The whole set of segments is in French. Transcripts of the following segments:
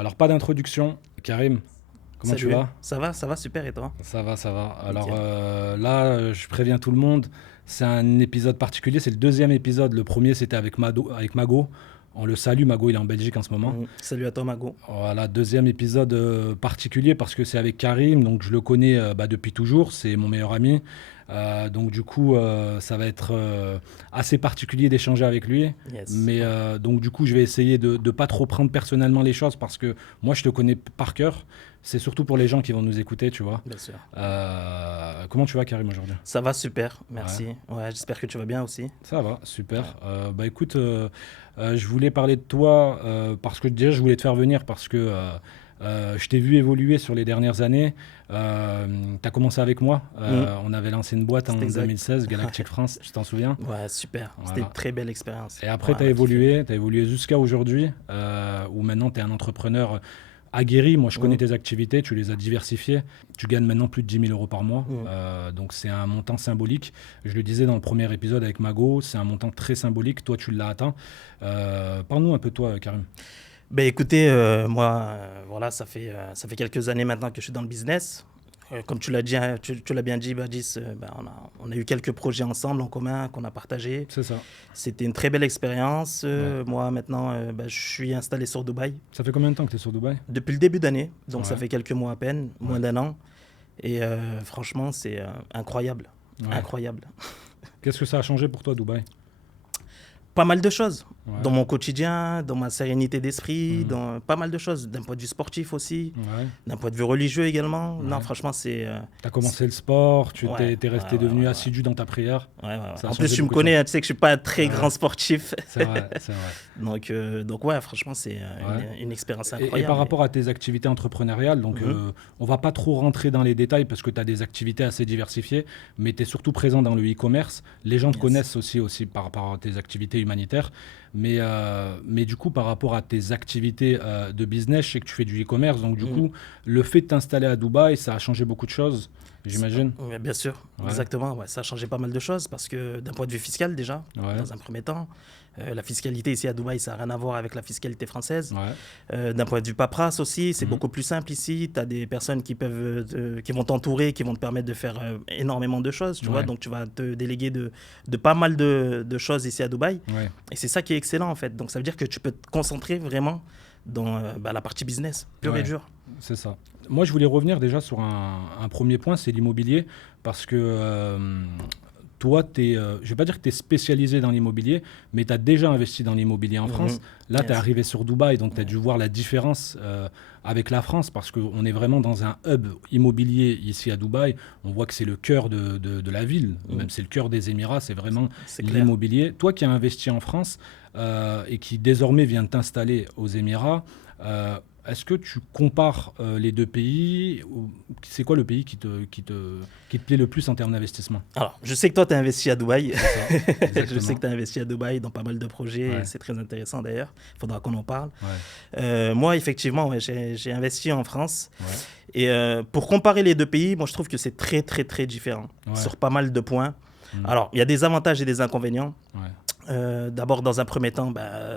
Alors, pas d'introduction. Karim, comment tu Salut, vas? ça va, super, et toi? Ça va, ça va. Alors Nickel. là, je préviens tout le monde, c'est un épisode particulier, c'est le deuxième épisode. Le premier, c'était avec Mago. On le salue, Mago, il est en Belgique en ce moment. Salut à toi, Mago. Voilà, deuxième épisode particulier parce que c'est avec Karim, donc je le connais depuis toujours, c'est mon meilleur ami. Donc du coup, ça va être assez particulier d'échanger avec lui. Yes, Mais donc du coup, je vais essayer de ne pas trop prendre personnellement les choses parce que moi, je te connais par cœur. C'est surtout pour les gens qui vont nous écouter, tu vois. bien sûr. Comment tu vas, Karim, aujourd'hui? Ça va, super, Ouais, merci. Ouais, j'espère que tu vas bien aussi. ça va, super. Ouais. Bah écoute, je voulais parler de toi parce que déjà, je voulais te faire venir parce que je t'ai vu évoluer sur les dernières années. Tu as commencé avec moi. Mm, On avait lancé une boîte en c'est exact. 2016, Galactic France, tu t'en souviens? Ouais, super. C'était une Voilà. très belle expérience. Et après, Ouais, tu on as a kiffé. évolué, tu évolué jusqu'à aujourd'hui, où maintenant tu es un entrepreneur aguerri. Moi, je connais Mm, tes activités, tu les as diversifiées. Tu gagnes maintenant plus de 10 000 € par mois. mm. Donc, c'est un montant symbolique. Je le disais dans le premier épisode avec Mago, c'est un montant très symbolique. Toi, tu l'as atteint. Parle-nous un peu de toi, Karim. Ben écoutez, moi, voilà, ça fait quelques années maintenant que je suis dans le business. Comme tu l'as dit, hein, tu l'as bien dit, Badis, on a eu quelques projets ensemble en commun qu'on a partagés. C'est ça. C'était une très belle expérience. Ouais. Moi, maintenant, je suis installé sur Dubaï Ça fait combien de temps que tu es sur Dubaï? depuis le début d'année. Donc, ça Ouais. fait quelques mois à peine, moins Ouais. d'un an. Et franchement, c'est incroyable. Ouais. Incroyable. Qu'est-ce que ça a changé pour toi, Dubaï? Pas mal de choses dans Ouais. mon quotidien, dans ma sérénité d'esprit, Mhm. dans pas mal de choses, d'un point de vue sportif aussi, Ouais. d'un point de vue religieux également. Non, Ouais. franchement, Tu as commencé le sport, tu ouais, t'es ouais, resté ouais, devenu ouais, assidu dans ta prière. ouais, ouais, ouais. Ça a En plus, changé tu me beaucoup de choses. connais, hein, tu sais que je suis pas un très Ouais. grand sportif. C'est vrai, c'est vrai. Donc ouais, franchement, c'est Ouais. une expérience Et par incroyable. rapport à tes activités entrepreneuriales, donc Mhm. on va pas trop rentrer dans les détails parce que tu as des activités assez diversifiées, mais tu es surtout présent dans le e-commerce. Les gens te Yes. connaissent aussi par rapport à tes activités humanitaires. Mais du coup, par rapport à tes activités de business, je sais que tu fais du e-commerce. Donc du Mhm. coup, le fait de t'installer à Dubaï, ça a changé beaucoup de choses, j'imagine. Ouais, bien sûr, Ouais, exactement. Ouais, ça a changé pas mal de choses parce que d'un point de vue fiscal déjà, ouais, dans un premier temps, la fiscalité ici à Dubaï, ça n'a rien à voir avec la fiscalité française. ouais. D'un point de vue paperasse aussi, c'est Mhm. beaucoup plus simple ici. Tu as des personnes qui peuvent, qui vont t'entourer, qui vont te permettre de faire énormément de choses, tu vois. Ouais, Donc tu vas te déléguer de pas mal de choses ici à Dubaï. ouais. Et c'est ça qui est excellent en fait. Donc ça veut dire que tu peux te concentrer vraiment dans la partie business, pure et Ouais, dure. c'est ça. Moi, je voulais revenir déjà sur un premier point, c'est l'immobilier, parce que toi, je vais pas dire que tu es spécialisé dans l'immobilier, mais tu as déjà investi dans l'immobilier en Mhm. France. Là, tu es Yes. arrivé sur Dubaï, donc tu as Ouais. dû voir la différence avec la France, parce qu'on est vraiment dans un hub immobilier ici à Dubaï. On voit que c'est le cœur de la ville, Mhm. même c'est le cœur des Émirats, c'est vraiment C'est clair. l'immobilier. Toi qui as investi en France et qui désormais vient de t'installer aux Émirats, est-ce que tu compares les deux pays? C'est quoi le pays qui te plaît le plus en termes d'investissement? Alors, je sais que toi, tu as investi à Dubaï. C'est ça, Je sais exactement. que tu as investi à Dubaï dans pas mal de projets. Et Ouais, c'est très intéressant d'ailleurs. Il faudra qu'on en parle. ouais, Moi, effectivement, ouais, j'ai investi en France. ouais, Et pour comparer les deux pays, moi, je trouve que c'est très, très, très différent ouais, sur pas mal de points. mm, Alors, il y a des avantages et des inconvénients. ouais, D'abord, dans un premier temps,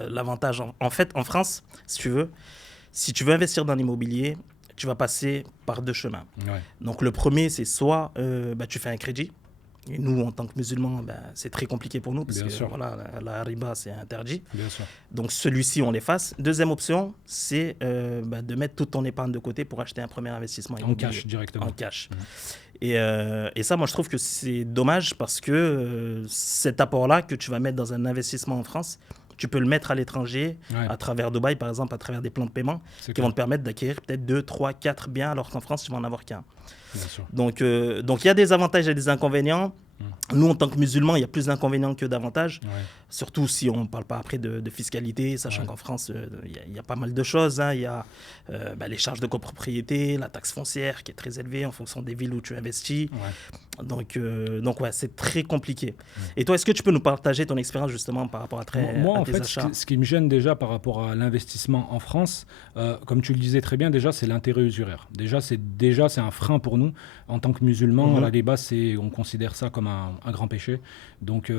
l'avantage, en fait, en France, si tu veux investir dans l'immobilier, tu vas passer par deux chemins. ouais, Donc, le premier, c'est soit tu fais un crédit. Et nous, en tant que musulmans, c'est très compliqué pour nous parce bien que sûr, voilà, la riba, c'est interdit. bien sûr. Donc, celui-ci, on l'efface. Deuxième option, c'est de mettre toute ton épargne de côté pour acheter un premier investissement En immobilier. cash directement. En cash. Mhm. Et ça, moi, je trouve que c'est dommage parce que cet apport-là que tu vas mettre dans un investissement en France, tu peux le mettre à l'étranger, Ouais, à travers Dubaï, par exemple, à travers des plans de paiement c'est qui vont clair, te permettre d'acquérir peut-être 2, 3, 4 biens, alors qu'en France, tu vas en avoir qu'un. bien sûr. Donc, il y a des avantages et des inconvénients. Mm. Nous, en tant que musulmans, il y a plus d'inconvénients que d'avantages. Ouais, Surtout si on ne parle pas après de fiscalité, sachant ouais, qu'en France, il y a pas mal de choses, hein. Il y a les charges de copropriété, la taxe foncière qui est très élevée en fonction des villes où tu investis. ouais. Donc ouais, c'est très compliqué. Mm. Et toi, est-ce que tu peux nous partager ton expérience justement par rapport Moi, à en tes fait, achats? ce qui me gêne déjà par rapport à l'investissement en France, comme tu le disais très bien, déjà, c'est l'intérêt usuraire. Déjà, c'est un frein pour nous en tant que musulmans. À Mhm. la débat, on considère ça comme un grand péché. Donc,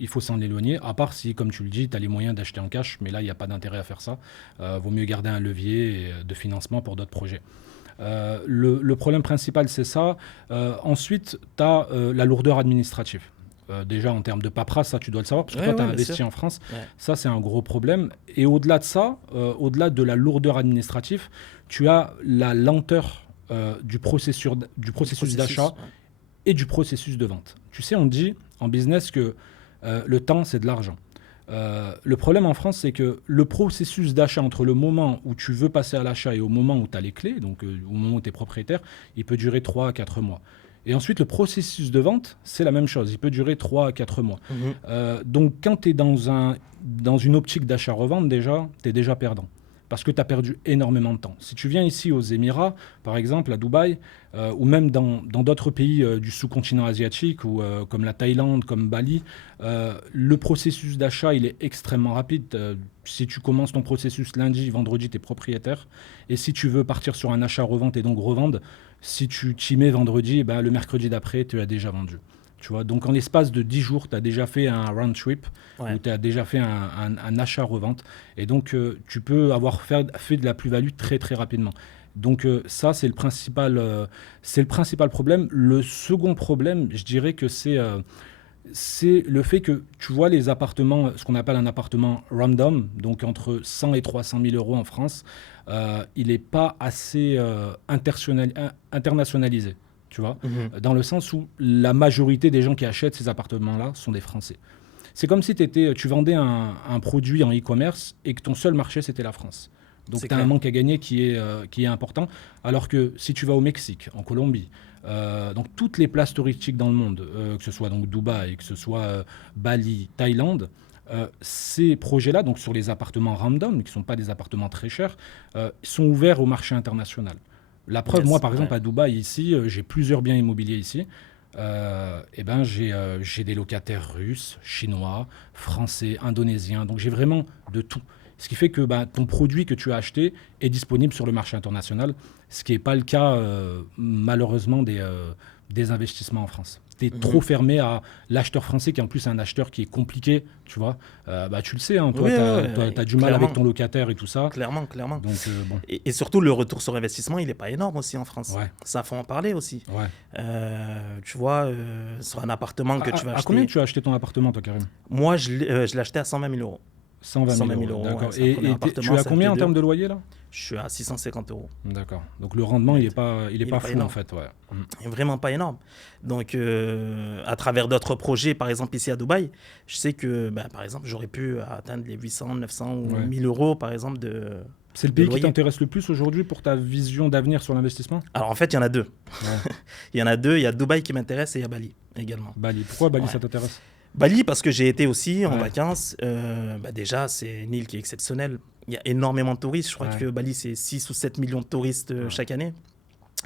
il faut s'en éloigner, à part si, comme tu le dis, tu as les moyens d'acheter en cash, mais là, il n'y a pas d'intérêt à faire ça. Vaut mieux garder un levier de financement pour d'autres projets. Le problème principal, c'est ça. Ensuite, tu as la lourdeur administrative. Déjà, en termes de paperasse, ça, tu dois le savoir, parce que toi, tu as investi en France. Ouais. Ça, c'est un gros problème. Et au-delà de ça, au-delà de la lourdeur administrative, tu as la lenteur du processus d'achat et du processus de vente. Tu sais, on dit en business que le temps, c'est de l'argent. Le problème en France, c'est que le processus d'achat entre le moment où tu veux passer à l'achat et au moment où tu as les clés, donc au moment où tu es propriétaire, il peut durer 3 à 4 mois. Et ensuite, le processus de vente, c'est la même chose. Il peut durer 3 à 4 mois. Donc, quand tu es dans une optique d'achat-revente, déjà, tu es déjà perdant. Parce que tu as perdu énormément de temps. Si tu viens ici aux Émirats, par exemple, à Dubaï, ou même dans d'autres pays du sous-continent asiatique, comme la Thaïlande, comme Bali, le processus d'achat, il est extrêmement rapide. Si tu commences ton processus lundi, vendredi, tu es propriétaire. Et si tu veux partir sur un achat-revente et donc revendre, si tu t'y mets vendredi, le mercredi d'après, tu as déjà vendu. Tu vois, donc en l'espace de 10 jours, tu as déjà fait un round trip, où tu as déjà fait un achat-revente. Et donc, tu peux avoir fait de la plus-value très, très rapidement. Donc ça, c'est le principal problème. Le second problème, je dirais que c'est le fait que, tu vois, les appartements, ce qu'on appelle un appartement random, donc entre 100 et 300 000 euros en France, il n'est pas assez internationalisé. Tu vois, dans le sens où la majorité des gens qui achètent ces appartements-là sont des Français. C'est comme si tu vendais un produit en e-commerce et que ton seul marché, c'était la France. Donc, tu as un manque à gagner qui est important. Alors que si tu vas au Mexique, en Colombie, donc toutes les places touristiques dans le monde, que ce soit donc Dubaï, que ce soit Bali, Thaïlande, ces projets-là, donc sur les appartements random, qui ne sont pas des appartements très chers, sont ouverts au marché international. La preuve, moi, par exemple, à Dubaï, ici, j'ai plusieurs biens immobiliers ici. J'ai des locataires russes, chinois, français, indonésiens. Donc, j'ai vraiment de tout. Ce qui fait que ton produit que tu as acheté est disponible sur le marché international, ce qui n'est pas le cas, malheureusement, des investissements en France. Tu es trop fermé à l'acheteur français, qui en plus est un acheteur qui est compliqué, tu vois. Tu le sais, hein, toi, tu as du mal avec ton locataire et tout ça. Clairement. Donc, bon. Et surtout, le retour sur investissement, il n'est pas énorme aussi en France. Ouais. Ça, faut en parler aussi. Ouais. Tu vois, sur un appartement que tu vas acheter... À combien tu as acheté ton appartement, toi, Karim ? Moi, je l'ai acheté à 120 000 euros. 120 000 euros, d'accord. Ouais, et tu as combien en termes de loyer, là ? Je suis à 650 euros. D'accord. Donc le rendement, il est pas fou énorme. en fait. Ouais. Il est vraiment pas énorme. Donc à travers d'autres projets, par exemple ici à Dubaï, je sais que par exemple j'aurais pu atteindre les 800, 900 ou 1000 euros par exemple de... C'est le pays qui t'intéresse le plus aujourd'hui pour ta vision d'avenir sur l'investissement ? Alors en fait, il y en a deux. Il y en a deux. Il y a Dubaï qui m'intéresse et il y a Bali également. Bali. Pourquoi Bali ça t'intéresse ? Bali, parce que j'ai été aussi en vacances. Déjà, c'est une île qui est exceptionnelle. Il y a énormément de touristes. Je crois que Bali, c'est 6 ou 7 millions de touristes chaque année.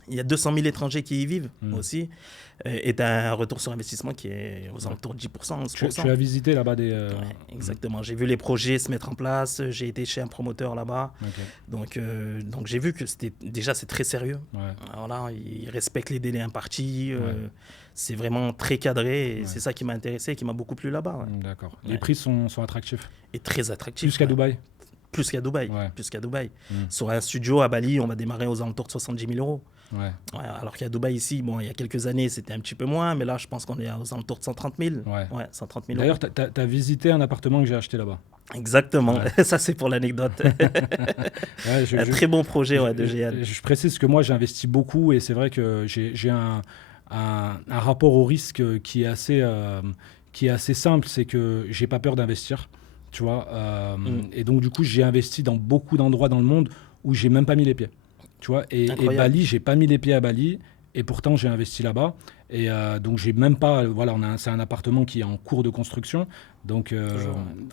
Il y a 200 000 étrangers qui y vivent aussi. Et tu as un retour sur investissement qui est aux alentours de 10%, 11%. Tu as visité là-bas des... Exactement. J'ai vu les projets se mettre en place. J'ai été chez un promoteur là-bas. Donc j'ai vu que c'est très sérieux. Voilà, ils respectent les délais impartis. C'est vraiment très cadré. Et c'est ça qui m'a intéressé et qui m'a beaucoup plu là-bas. D'accord. Les prix sont attractifs. Et très attractifs. Plus qu'à Dubaï. Plus qu'à Dubaï. Sur un studio à Bali, on va démarrer aux alentours de 70 000 euros. Alors qu'à Dubaï, ici, il y a quelques années, c'était un petit peu moins, mais là, je pense qu'on est aux alentours de 130 000. 130 000 D'ailleurs, tu as visité un appartement que j'ai acheté là-bas. Exactement. Ça, c'est pour l'anecdote. Un très bon projet de GL. Je précise que moi, j'ai investi beaucoup et c'est vrai que j'ai un rapport au risque qui est assez simple, c'est que j'ai pas peur d'investir. Tu vois, et donc du coup j'ai investi dans beaucoup d'endroits dans le monde où j'ai même pas mis les pieds, tu vois, et Bali, j'ai pas mis les pieds à Bali et pourtant j'ai investi là-bas et donc j'ai même pas, c'est un appartement qui est en cours de construction, donc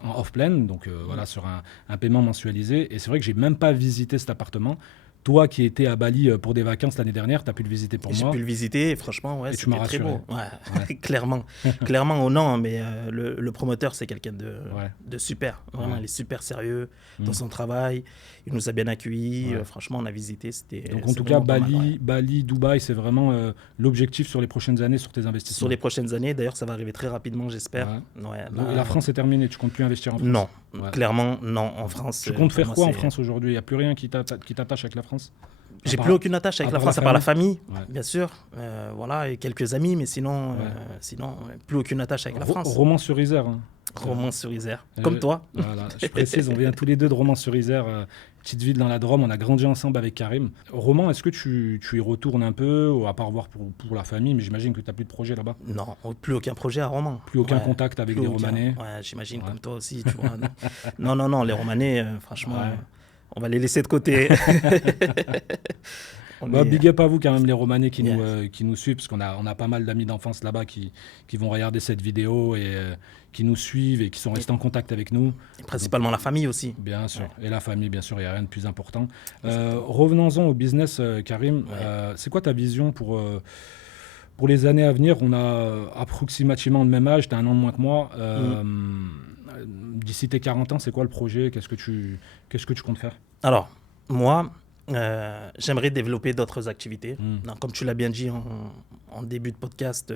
en off-plan, donc sur un paiement mensualisé, et c'est vrai que j'ai même pas visité cet appartement Toi qui étais à Bali pour des vacances l'année dernière, tu as pu le visiter pour J'ai moi. pu le visiter et franchement, ouais, Et tu m'as c'était très rassuré. beau. Ouais, Ouais. clairement. Clairement, oh non, mais le promoteur, c'est quelqu'un Ouais. de super. Vraiment, Ouais. il est super sérieux dans Mm. son travail. Il nous a bien accueillis. Ouais. Franchement, on a visité. C'était Donc en c'est tout cas, vraiment pas mal, ouais. Bali, Dubaï, c'est vraiment l'objectif sur les prochaines années sur tes Sur investissements. les prochaines années, d'ailleurs, ça va arriver très rapidement, j'espère. Ouais. Ouais, Et la France est terminée, tu comptes plus investir en France? non, Ouais. clairement, non. En France, Tu comptes pour faire moi, quoi en c'est- France aujourd'hui? Il n'y a plus rien qui t'attache avec la France? J'ai part- plus aucune attache avec à la part la France, à part la famille, Ouais. bien sûr. Voilà, et quelques amis, mais sinon, Ouais. plus aucune attache avec la France. Romans-sur-Isère. Hein. Romans-sur-Isère, comme Euh, toi. Voilà, je précise, on vient tous les deux de Romans-sur-Isère, petite ville dans la Drôme, on a grandi ensemble avec Karim. Romans, est-ce que tu y retournes un peu, ou à part voir pour la famille, mais j'imagine que tu n'as plus de projet là-bas? Non, plus aucun projet à Romans. Plus aucun Ouais, contact avec plus des aucun. Romanais? Ouais, j'imagine Ouais. comme toi aussi, tu vois. Non, les Romanais, franchement, Ouais. on va les laisser de côté. On Bah, est- big up à vous quand même les Romanais qui, Yes. qui nous suivent, parce on a pas mal d'amis d'enfance là-bas qui vont regarder cette vidéo et qui nous suivent et qui sont restés en contact avec nous. et principalement la famille aussi. Bien sûr. Ouais. Et la famille, bien sûr, il n'y a rien de plus important. Revenons-en au business, Karim. Ouais. C'est quoi ta vision pour les années à venir? On a approximativement le même âge, tu as un an de moins que moi. D'ici tes 40 ans, c'est quoi le projet? Qu'est-ce que tu comptes faire? Alors, moi, j'aimerais développer d'autres activités. Mm. Non, comme tu l'as bien dit en début de podcast,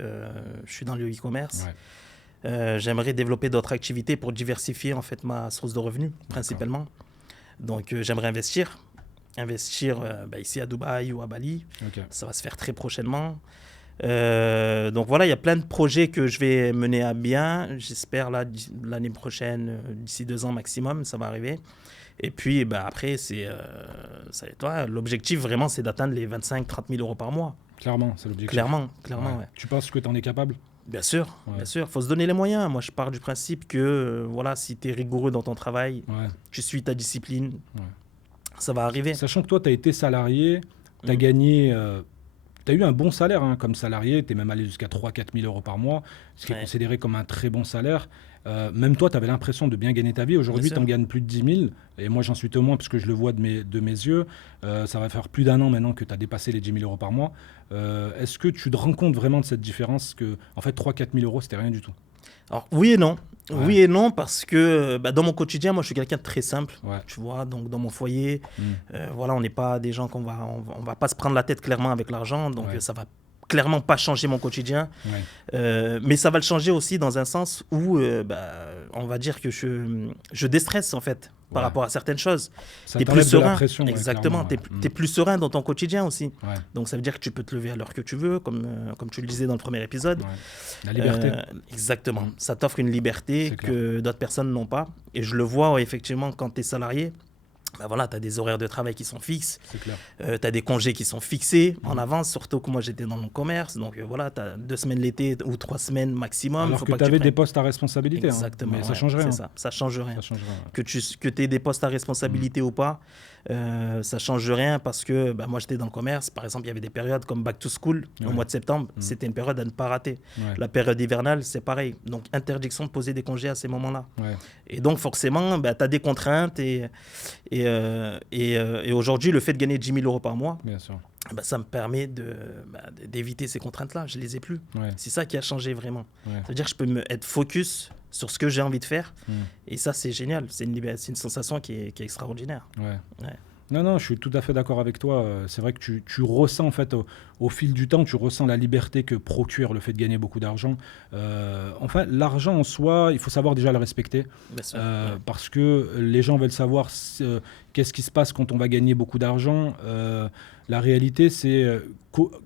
je suis dans le e-commerce. Ouais. J'aimerais développer d'autres activités pour diversifier en fait ma source de revenus principalement. Donc j'aimerais investir ici à Dubaï ou à Bali. Ok. Ça va se faire très prochainement. Donc voilà, il y a plein de projets que je vais mener à bien. J'espère l'année prochaine, d'ici 2 ans maximum, ça va arriver. Et puis après, toi, l'objectif vraiment, c'est d'atteindre les 25-30 000 euros par mois. Clairement, c'est l'objectif. Clairement, Ouais. ouais. Tu penses que tu en es capable? Bien sûr, Ouais. bien sûr. Il faut se donner les moyens. Moi, je pars du principe que voilà, si tu es rigoureux dans ton travail, Ouais. tu suis ta discipline, Ouais. ça va arriver. Sachant que toi, tu as été salarié, tu as Mm. gagné. Tu as eu un bon salaire hein, comme salarié, tu es même allé jusqu'à 3-4 000 euros par mois, ce qui est Ouais. considéré comme un très bon salaire. Même toi, tu avais l'impression de bien gagner ta vie. Aujourd'hui, Bien tu en sûr. gagnes plus de 10 000. Et moi, j'en suis témoin parce que je le vois de mes yeux. Ça va faire plus d'un an maintenant que tu as dépassé les 10 000 euros par mois. Est-ce que tu te rends compte vraiment de cette différence que, en fait, 3-4 000 euros, c'était rien du tout? Alors, oui et non. Ouais. Oui et non, parce que dans mon quotidien, moi, je suis quelqu'un de très simple. Ouais. Tu vois, donc dans mon foyer, Mm. voilà, on n'est pas des gens on va pas se prendre la tête clairement avec l'argent. Donc, Ouais. ça va clairement pas changer mon quotidien. Ouais. Mais ça va le changer aussi dans un sens où, on va dire que je déstresse en fait par Ouais. rapport à certaines choses. Ça T'es plus t'enlève de la serein. pression. Ouais, Exactement. clairement, ouais. T'es plus serein dans ton quotidien aussi. Ouais. Donc ça veut dire que tu peux te lever à l'heure que tu veux, comme tu le disais dans le premier épisode. Ouais. La liberté. Exactement. Mm. Ça t'offre une liberté C'est clair. que d'autres personnes n'ont pas. Et je le vois ouais, effectivement quand tu es salarié. Voilà, tu as des horaires de travail qui sont fixes, C'est clair. tu as des congés qui sont fixés en avance, surtout que moi j'étais dans mon commerce. Donc voilà, tu as 2 semaines l'été ou 3 semaines maximum. Alors Faut que pas tu avais tu des prennes- postes à responsabilité. hein. Exactement. Mais ça ouais, change rien. C'est ça change rien. Ça change rien. Que tu aies des postes à responsabilité ou pas, ça change rien parce que moi j'étais dans le commerce. Par exemple, il y avait des périodes comme Back to School au Ouais. mois de septembre. C'était une période à ne pas rater. Ouais. La période hivernale, c'est pareil. Donc, interdiction de poser des congés à ces moments-là. Ouais. Et donc, forcément, tu as des contraintes. Et aujourd'hui, le fait de gagner 10 000 euros par mois, Bien sûr. ça me permet d'éviter ces contraintes-là. Je les ai plus. Ouais. C'est ça qui a changé vraiment. Ouais. Ça veut dire que je peux être focus sur ce que j'ai envie de faire. Mm. Et ça, c'est génial. C'est une sensation qui est extraordinaire. Ouais. Ouais. Non, je suis tout à fait d'accord avec toi. C'est vrai que tu ressens, en fait, au fil du temps, tu ressens la liberté que procure le fait de gagner beaucoup d'argent. Enfin, l'argent en soi, il faut savoir déjà le respecter. Bien sûr. Parce que les gens veulent savoir qu'est-ce qui se passe quand on va gagner beaucoup d'argent. La réalité, c'est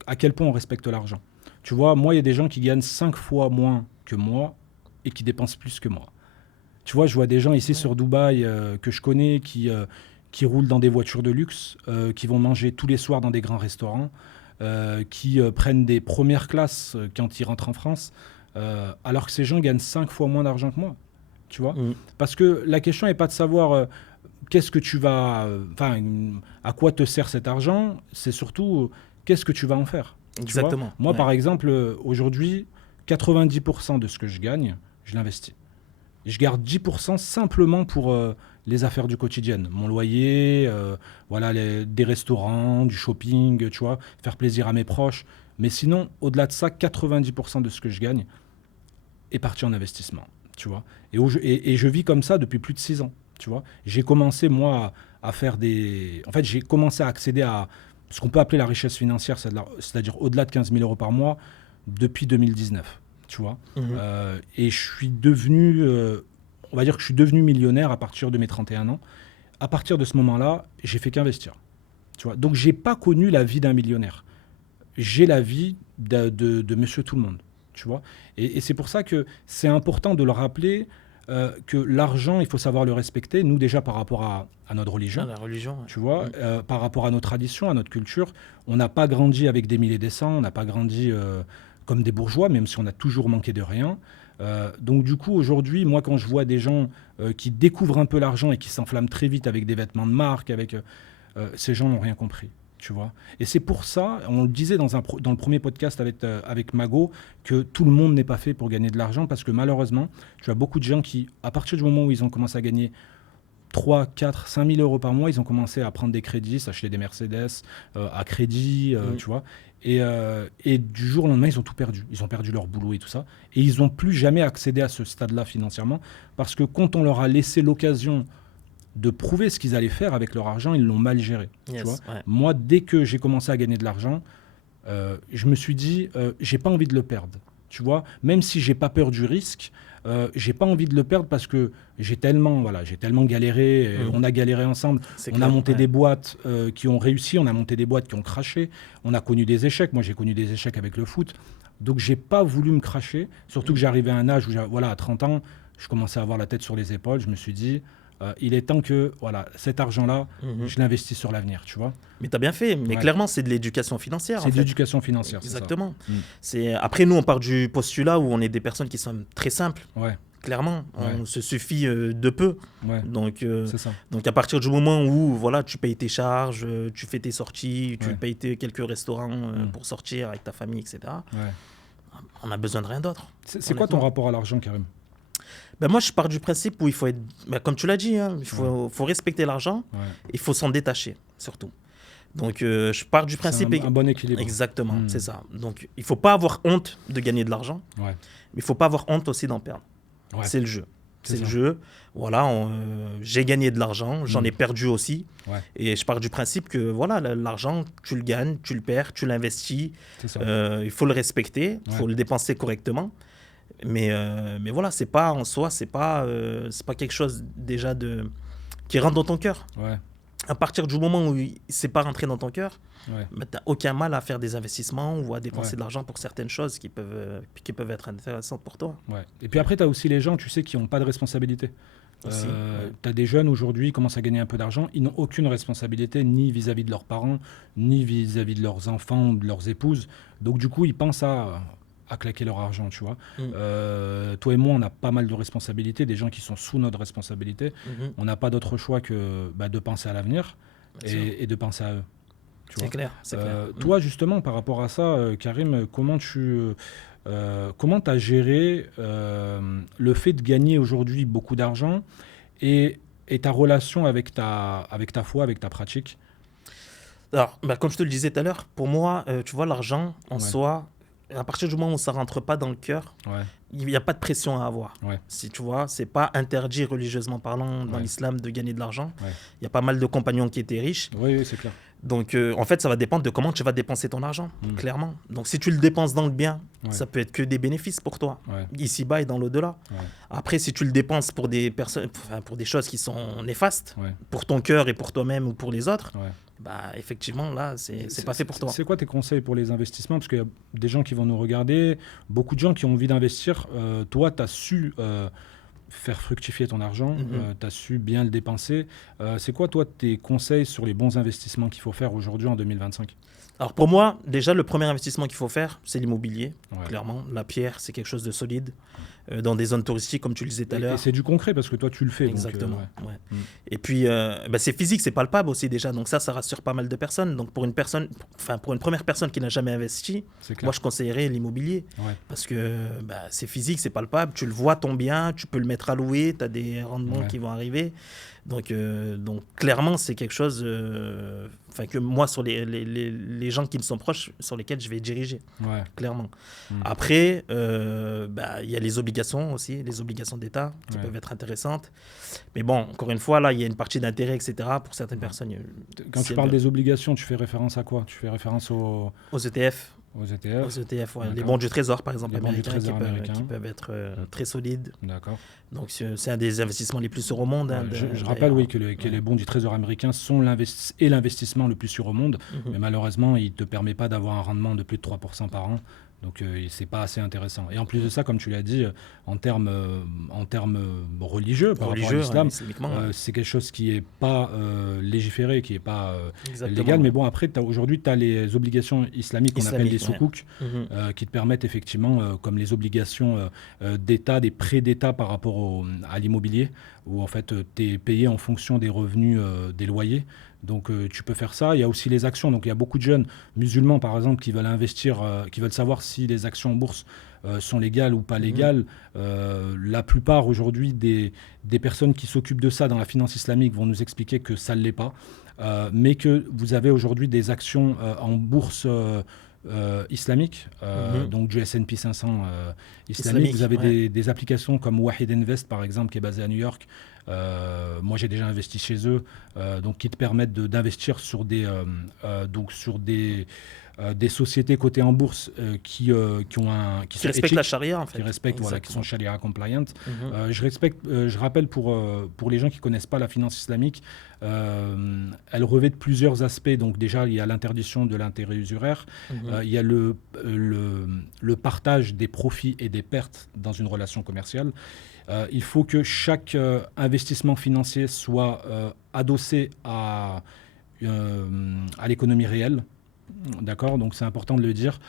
à quel point on respecte l'argent. Tu vois, moi, il y a des gens qui gagnent 5 fois moins que moi et qui dépensent plus que moi. Tu vois, je vois des gens ici sur Dubaï que je connais qui roulent dans des voitures de luxe, qui vont manger tous les soirs dans des grands restaurants, qui prennent des premières classes quand ils rentrent en France, alors que ces gens gagnent 5 fois moins d'argent que moi. Tu vois ? Mm. Parce que la question n'est pas de savoir qu'est-ce que tu vas... à quoi te sert cet argent, c'est surtout qu'est-ce que tu vas en faire. Tu vois ? Exactement. Moi, Ouais. par exemple, aujourd'hui, 90% de ce que je gagne, je l'investis. Je garde 10% simplement pour les affaires du quotidien. Mon loyer, voilà, des restaurants, du shopping, tu vois, faire plaisir à mes proches. Mais sinon, au-delà de ça, 90% de ce que je gagne est parti en investissement, tu vois. Et je vis comme ça depuis plus de 6 ans, tu vois. J'ai commencé, moi, à faire des... En fait, j'ai commencé à accéder à ce qu'on peut appeler la richesse financière, c'est-à-dire au-delà de 15 000 euros par mois, depuis 2019, tu vois. Et je suis devenu... on va dire que je suis devenu millionnaire à partir de mes 31 ans. À partir de ce moment-là, j'ai fait qu'investir, tu vois. Donc, j'ai pas connu la vie d'un millionnaire. J'ai la vie de monsieur tout le monde, tu vois. Et c'est pour ça que c'est important de le rappeler que l'argent, il faut savoir le respecter. Nous, déjà, par rapport à notre religion, La religion, ouais. tu vois, par rapport à nos traditions, à notre culture, on n'a pas grandi avec des mille et des cents, on n'a pas grandi comme des bourgeois, même si on a toujours manqué de rien. Donc du coup, aujourd'hui, moi, quand je vois des gens qui découvrent un peu l'argent et qui s'enflamment très vite avec des vêtements de marque, ces gens n'ont rien compris, tu vois. Et c'est pour ça, on le disait dans le premier podcast avec Mago, que tout le monde n'est pas fait pour gagner de l'argent, parce que malheureusement, tu as beaucoup de gens qui, à partir du moment où ils ont commencé à gagner 3, 4, 5 000 euros par mois, ils ont commencé à prendre des crédits, s'acheter des Mercedes à crédit, tu vois. Et du jour au lendemain, ils ont tout perdu. Ils ont perdu leur boulot et tout ça. Et ils n'ont plus jamais accédé à ce stade-là financièrement, parce que quand on leur a laissé l'occasion de prouver ce qu'ils allaient faire avec leur argent, ils l'ont mal géré. Yes, tu vois. ouais. Moi, dès que j'ai commencé à gagner de l'argent, je me suis dit, j'ai pas envie de le perdre. Tu vois, même si j'ai pas peur du risque, j'ai pas envie de le perdre parce que j'ai tellement galéré. On a galéré ensemble. C'est On clair, a monté ouais. des boîtes qui ont réussi, on a monté des boîtes qui ont craché. On a connu des échecs. Moi, j'ai connu des échecs avec le foot. Donc, j'ai pas voulu me cracher. Surtout que j'arrivais à un âge où, voilà, à 30 ans, je commençais à avoir la tête sur les épaules. Je me suis dit, il est temps que, voilà, cet argent-là, je l'investisse sur l'avenir, tu vois. Mais tu as bien fait. Mais Ouais. clairement, c'est de l'éducation financière. C'est en de fait. l'éducation financière, Exactement. c'est ça. Après, nous, on part du postulat où on est des personnes qui sont très simples. Ouais, Clairement, on Ouais. se suffit de peu. ouais, Donc, c'est ça. donc, à partir du moment où voilà, tu payes tes charges, tu fais tes sorties, tu Ouais. payes quelques restaurants pour sortir avec ta famille, etc., Ouais. on n'a besoin de rien d'autre. C'est quoi ton Honnêtement. rapport à l'argent, Karim? Ben moi, je pars du principe où il faut être, ben, comme tu l'as dit, hein, il faut respecter l'argent, Ouais. il faut s'en détacher, surtout. Donc, je pars du principe... C'est un bon équilibre. Exactement, c'est ça. Donc, il ne faut pas avoir honte de gagner de l'argent, Ouais. mais il ne faut pas avoir honte aussi d'en perdre. Ouais. C'est le jeu. C'est C'est le ça. jeu. Voilà, j'ai gagné de l'argent, j'en ai perdu aussi. Ouais. Et je pars du principe que voilà, l'argent, tu le gagnes, tu le perds, tu l'investis. C'est ça. Il faut le respecter, il faut Ouais. le dépenser correctement. Mais voilà, c'est pas en soi, c'est pas quelque chose déjà qui rentre dans ton cœur. Ouais. À partir du moment où c'est pas rentré dans ton cœur, Ouais. tu n'as aucun mal à faire des investissements ou à dépenser Ouais. de l'argent pour certaines choses qui peuvent être intéressantes pour toi. Ouais. Et puis après, tu as aussi les gens, tu sais, qui n'ont pas de responsabilité. Aussi, ouais. Tu as des jeunes aujourd'hui qui commencent à gagner un peu d'argent, ils n'ont aucune responsabilité, ni vis-à-vis de leurs parents, ni vis-à-vis de leurs enfants ou de leurs épouses. Donc du coup, ils pensent à claquer leur argent, tu vois. Toi et moi, on a pas mal de responsabilités, des gens qui sont sous notre responsabilité. Mhm. On n'a pas d'autre choix que de penser à l'avenir Bien sûr. et de penser à eux. tu C'est vois. clair, c'est clair. Toi, justement, par rapport à ça, Karim, comment tu as géré le fait de gagner aujourd'hui beaucoup d'argent et ta relation avec ta foi, avec ta pratique? Alors, comme je te le disais tout à l'heure, pour moi, tu vois, l'argent en Ouais. soi, à partir du moment où ça rentre pas dans le cœur, Ouais, il n'y a pas de pression à avoir. ouais, Si tu vois, c'est pas interdit religieusement parlant dans Ouais. l'islam de gagner de l'argent. ouais. Il y a pas mal de compagnons qui étaient riches. Oui, oui, c'est clair. Donc, en fait, ça va dépendre de comment tu vas dépenser ton argent, clairement. Donc, si tu le dépenses dans le bien, Ouais. ça peut être que des bénéfices pour toi, Ouais. ici-bas et dans l'au-delà. Ouais. Après, si tu le dépenses pour des personnes, enfin, pour des choses qui sont néfastes, Ouais. pour ton cœur et pour toi-même ou pour les autres, Ouais. bah, effectivement, là, c'est pas fait pour toi. C'est quoi tes conseils pour les investissements? Parce qu'il y a des gens qui vont nous regarder, beaucoup de gens qui ont envie d'investir. Toi, tu as su faire fructifier ton argent, tu as su bien le dépenser. C'est quoi, toi, tes conseils sur les bons investissements qu'il faut faire aujourd'hui en 2025? Alors, pour moi, déjà, le premier investissement qu'il faut faire, c'est l'immobilier, Ouais. clairement. La pierre, c'est quelque chose de solide. dans des zones touristiques, comme tu le disais tout à Et l'heure. c'est du concret parce que toi, tu le fais. Exactement. Donc, Ouais. Mm. Et puis, c'est physique, c'est palpable aussi déjà. Donc ça rassure pas mal de personnes. Donc pour une personne, enfin pour une première personne qui n'a jamais investi, C'est clair. moi je conseillerais l'immobilier. Ouais. Parce que c'est physique, c'est palpable. Tu le vois ton bien, tu peux le mettre à louer, tu as des rendements Ouais. qui vont arriver. Donc clairement, c'est quelque chose que moi, sur les gens qui me sont proches, sur lesquels je vais diriger, Ouais. clairement. Mm. Après, il y a les obligations aussi, les obligations d'État qui Ouais. peuvent être intéressantes. Mais bon, encore une fois, là, il y a une partie d'intérêt, etc. Pour certaines personnes. Quand tu parles des obligations, tu fais référence à quoi? Tu fais référence aux ETF. ETF? Aux ETF, ouais. Les D'accord. bons du Trésor, par exemple, Les bons du américains, Trésor qui américains. peuvent être très solides. D'accord. Donc, c'est un des investissements les plus sûrs au monde. Hein, Ouais, je rappelle, oui, que les bons du Trésor américain sont l'investissement le plus sûr au monde, Mhm. mais malheureusement, il ne te permet pas d'avoir un rendement de plus de 3% par an. Donc, c'est pas assez intéressant. Et en plus de ça, comme tu l'as dit, en termes religieux, par rapport à l'islam, islamiquement, c'est quelque chose qui n'est pas légiféré, qui n'est pas exactement. légal. Mais bon, après, aujourd'hui, tu as les obligations islamiques qu'on appelle les soukouk, Mhm. qui te permettent effectivement, comme les obligations d'État, des prêts d'État par rapport à l'immobilier, où en fait, tu es payé en fonction des revenus des loyers. Donc tu peux faire ça. Il y a aussi les actions. Donc il y a beaucoup de jeunes musulmans, par exemple, qui veulent investir, qui veulent savoir si les actions en bourse sont légales ou pas légales. La plupart aujourd'hui des personnes qui s'occupent de ça dans la finance islamique vont nous expliquer que ça ne l'est pas. Mais que vous avez aujourd'hui des actions en bourse islamique, donc du S&P 500 islamique. Vous avez des applications comme Wahid Invest, par exemple, qui est basée à New York. Moi, j'ai déjà investi chez eux, donc qui te permettent d'investir sur des sociétés cotées en bourse qui respectent éthiques, la charia, en fait. qui respectent, voilà, qui sont sharia compliant. Mhm. Je rappelle pour les gens qui connaissent pas la finance islamique, elle revêt de plusieurs aspects. Donc déjà, il y a l'interdiction de l'intérêt usuraire, il y a le partage des profits et des pertes dans une relation commerciale. Il faut que chaque investissement financier soit adossé à l'économie réelle. D'accord, donc c'est important de le dire.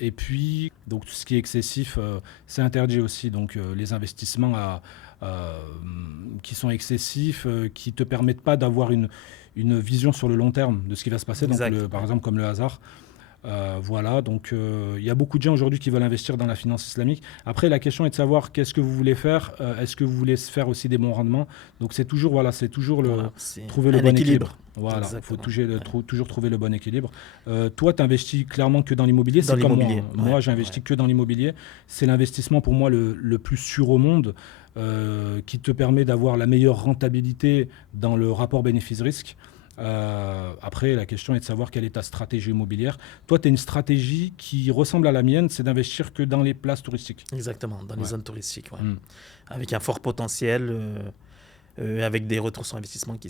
Et puis, donc tout ce qui est excessif, c'est interdit aussi. Donc les investissements qui sont excessifs, qui ne te permettent pas d'avoir une vision sur le long terme de ce qui va se passer. Donc, par exemple, comme le hasard. Voilà, donc il y a beaucoup de gens aujourd'hui qui veulent investir dans la finance islamique. Après, la question est de savoir qu'est-ce que vous voulez faire. Est-ce que vous voulez faire aussi des bons rendements? Donc c'est toujours trouver le bon équilibre. Voilà, il faut toujours trouver le bon équilibre. Toi, tu investis clairement que dans l'immobilier. C'est comme moi. Moi, j'investis que dans l'immobilier. C'est l'investissement pour moi le plus sûr au monde, qui te permet d'avoir la meilleure rentabilité dans le rapport bénéfice-risque. Après, la question est de savoir quelle est ta stratégie immobilière. Toi, tu as une stratégie qui ressemble à la mienne, c'est d'investir que dans les places touristiques. Exactement, dans les zones touristiques, avec un fort potentiel, avec des retours sur investissement qui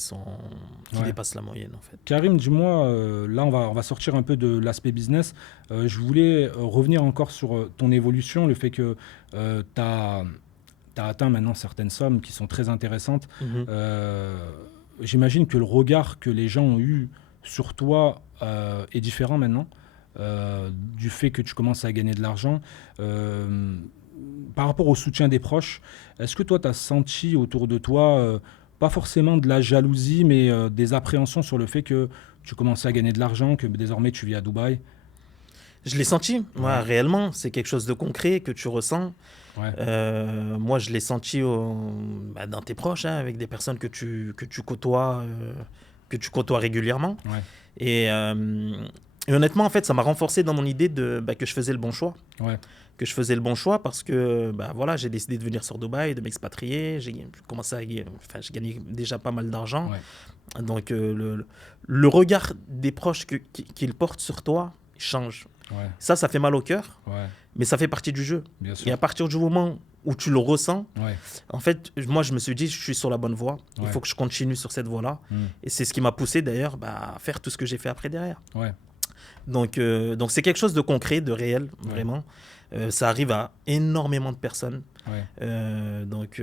dépassent la moyenne, en fait. Karim, dis-moi, là, on va sortir un peu de l'aspect business. Je voulais revenir encore sur ton évolution, le fait que tu as atteint maintenant certaines sommes qui sont très intéressantes. J'imagine que le regard que les gens ont eu sur toi est différent maintenant, du fait que tu commences à gagner de l'argent. Par rapport au soutien des proches, est-ce que toi, tu as senti autour de toi, pas forcément de la jalousie, mais des appréhensions sur le fait que tu commençais à gagner de l'argent, que désormais tu vis à Dubaï? Je l'ai senti, réellement. C'est quelque chose de concret que tu ressens. Moi, je l'ai senti dans tes proches, avec des personnes que tu côtoies régulièrement. Et honnêtement, en fait, ça m'a renforcé dans mon idée que je faisais le bon choix. Que je faisais le bon choix parce que j'ai décidé de venir sur Dubaï, de m'expatrier. J'ai gagné déjà pas mal d'argent. Donc, le regard des proches qu'ils portent sur toi change. Ça fait mal au cœur, mais ça fait partie du jeu. Et à partir du moment où tu le ressens, en fait, moi, je me suis dit, je suis sur la bonne voie. Il faut que je continue sur cette voie-là. Et c'est ce qui m'a poussé, d'ailleurs, à faire tout ce que j'ai fait après derrière. Donc, c'est quelque chose de concret, de réel, vraiment. Ça arrive à énormément de personnes. Donc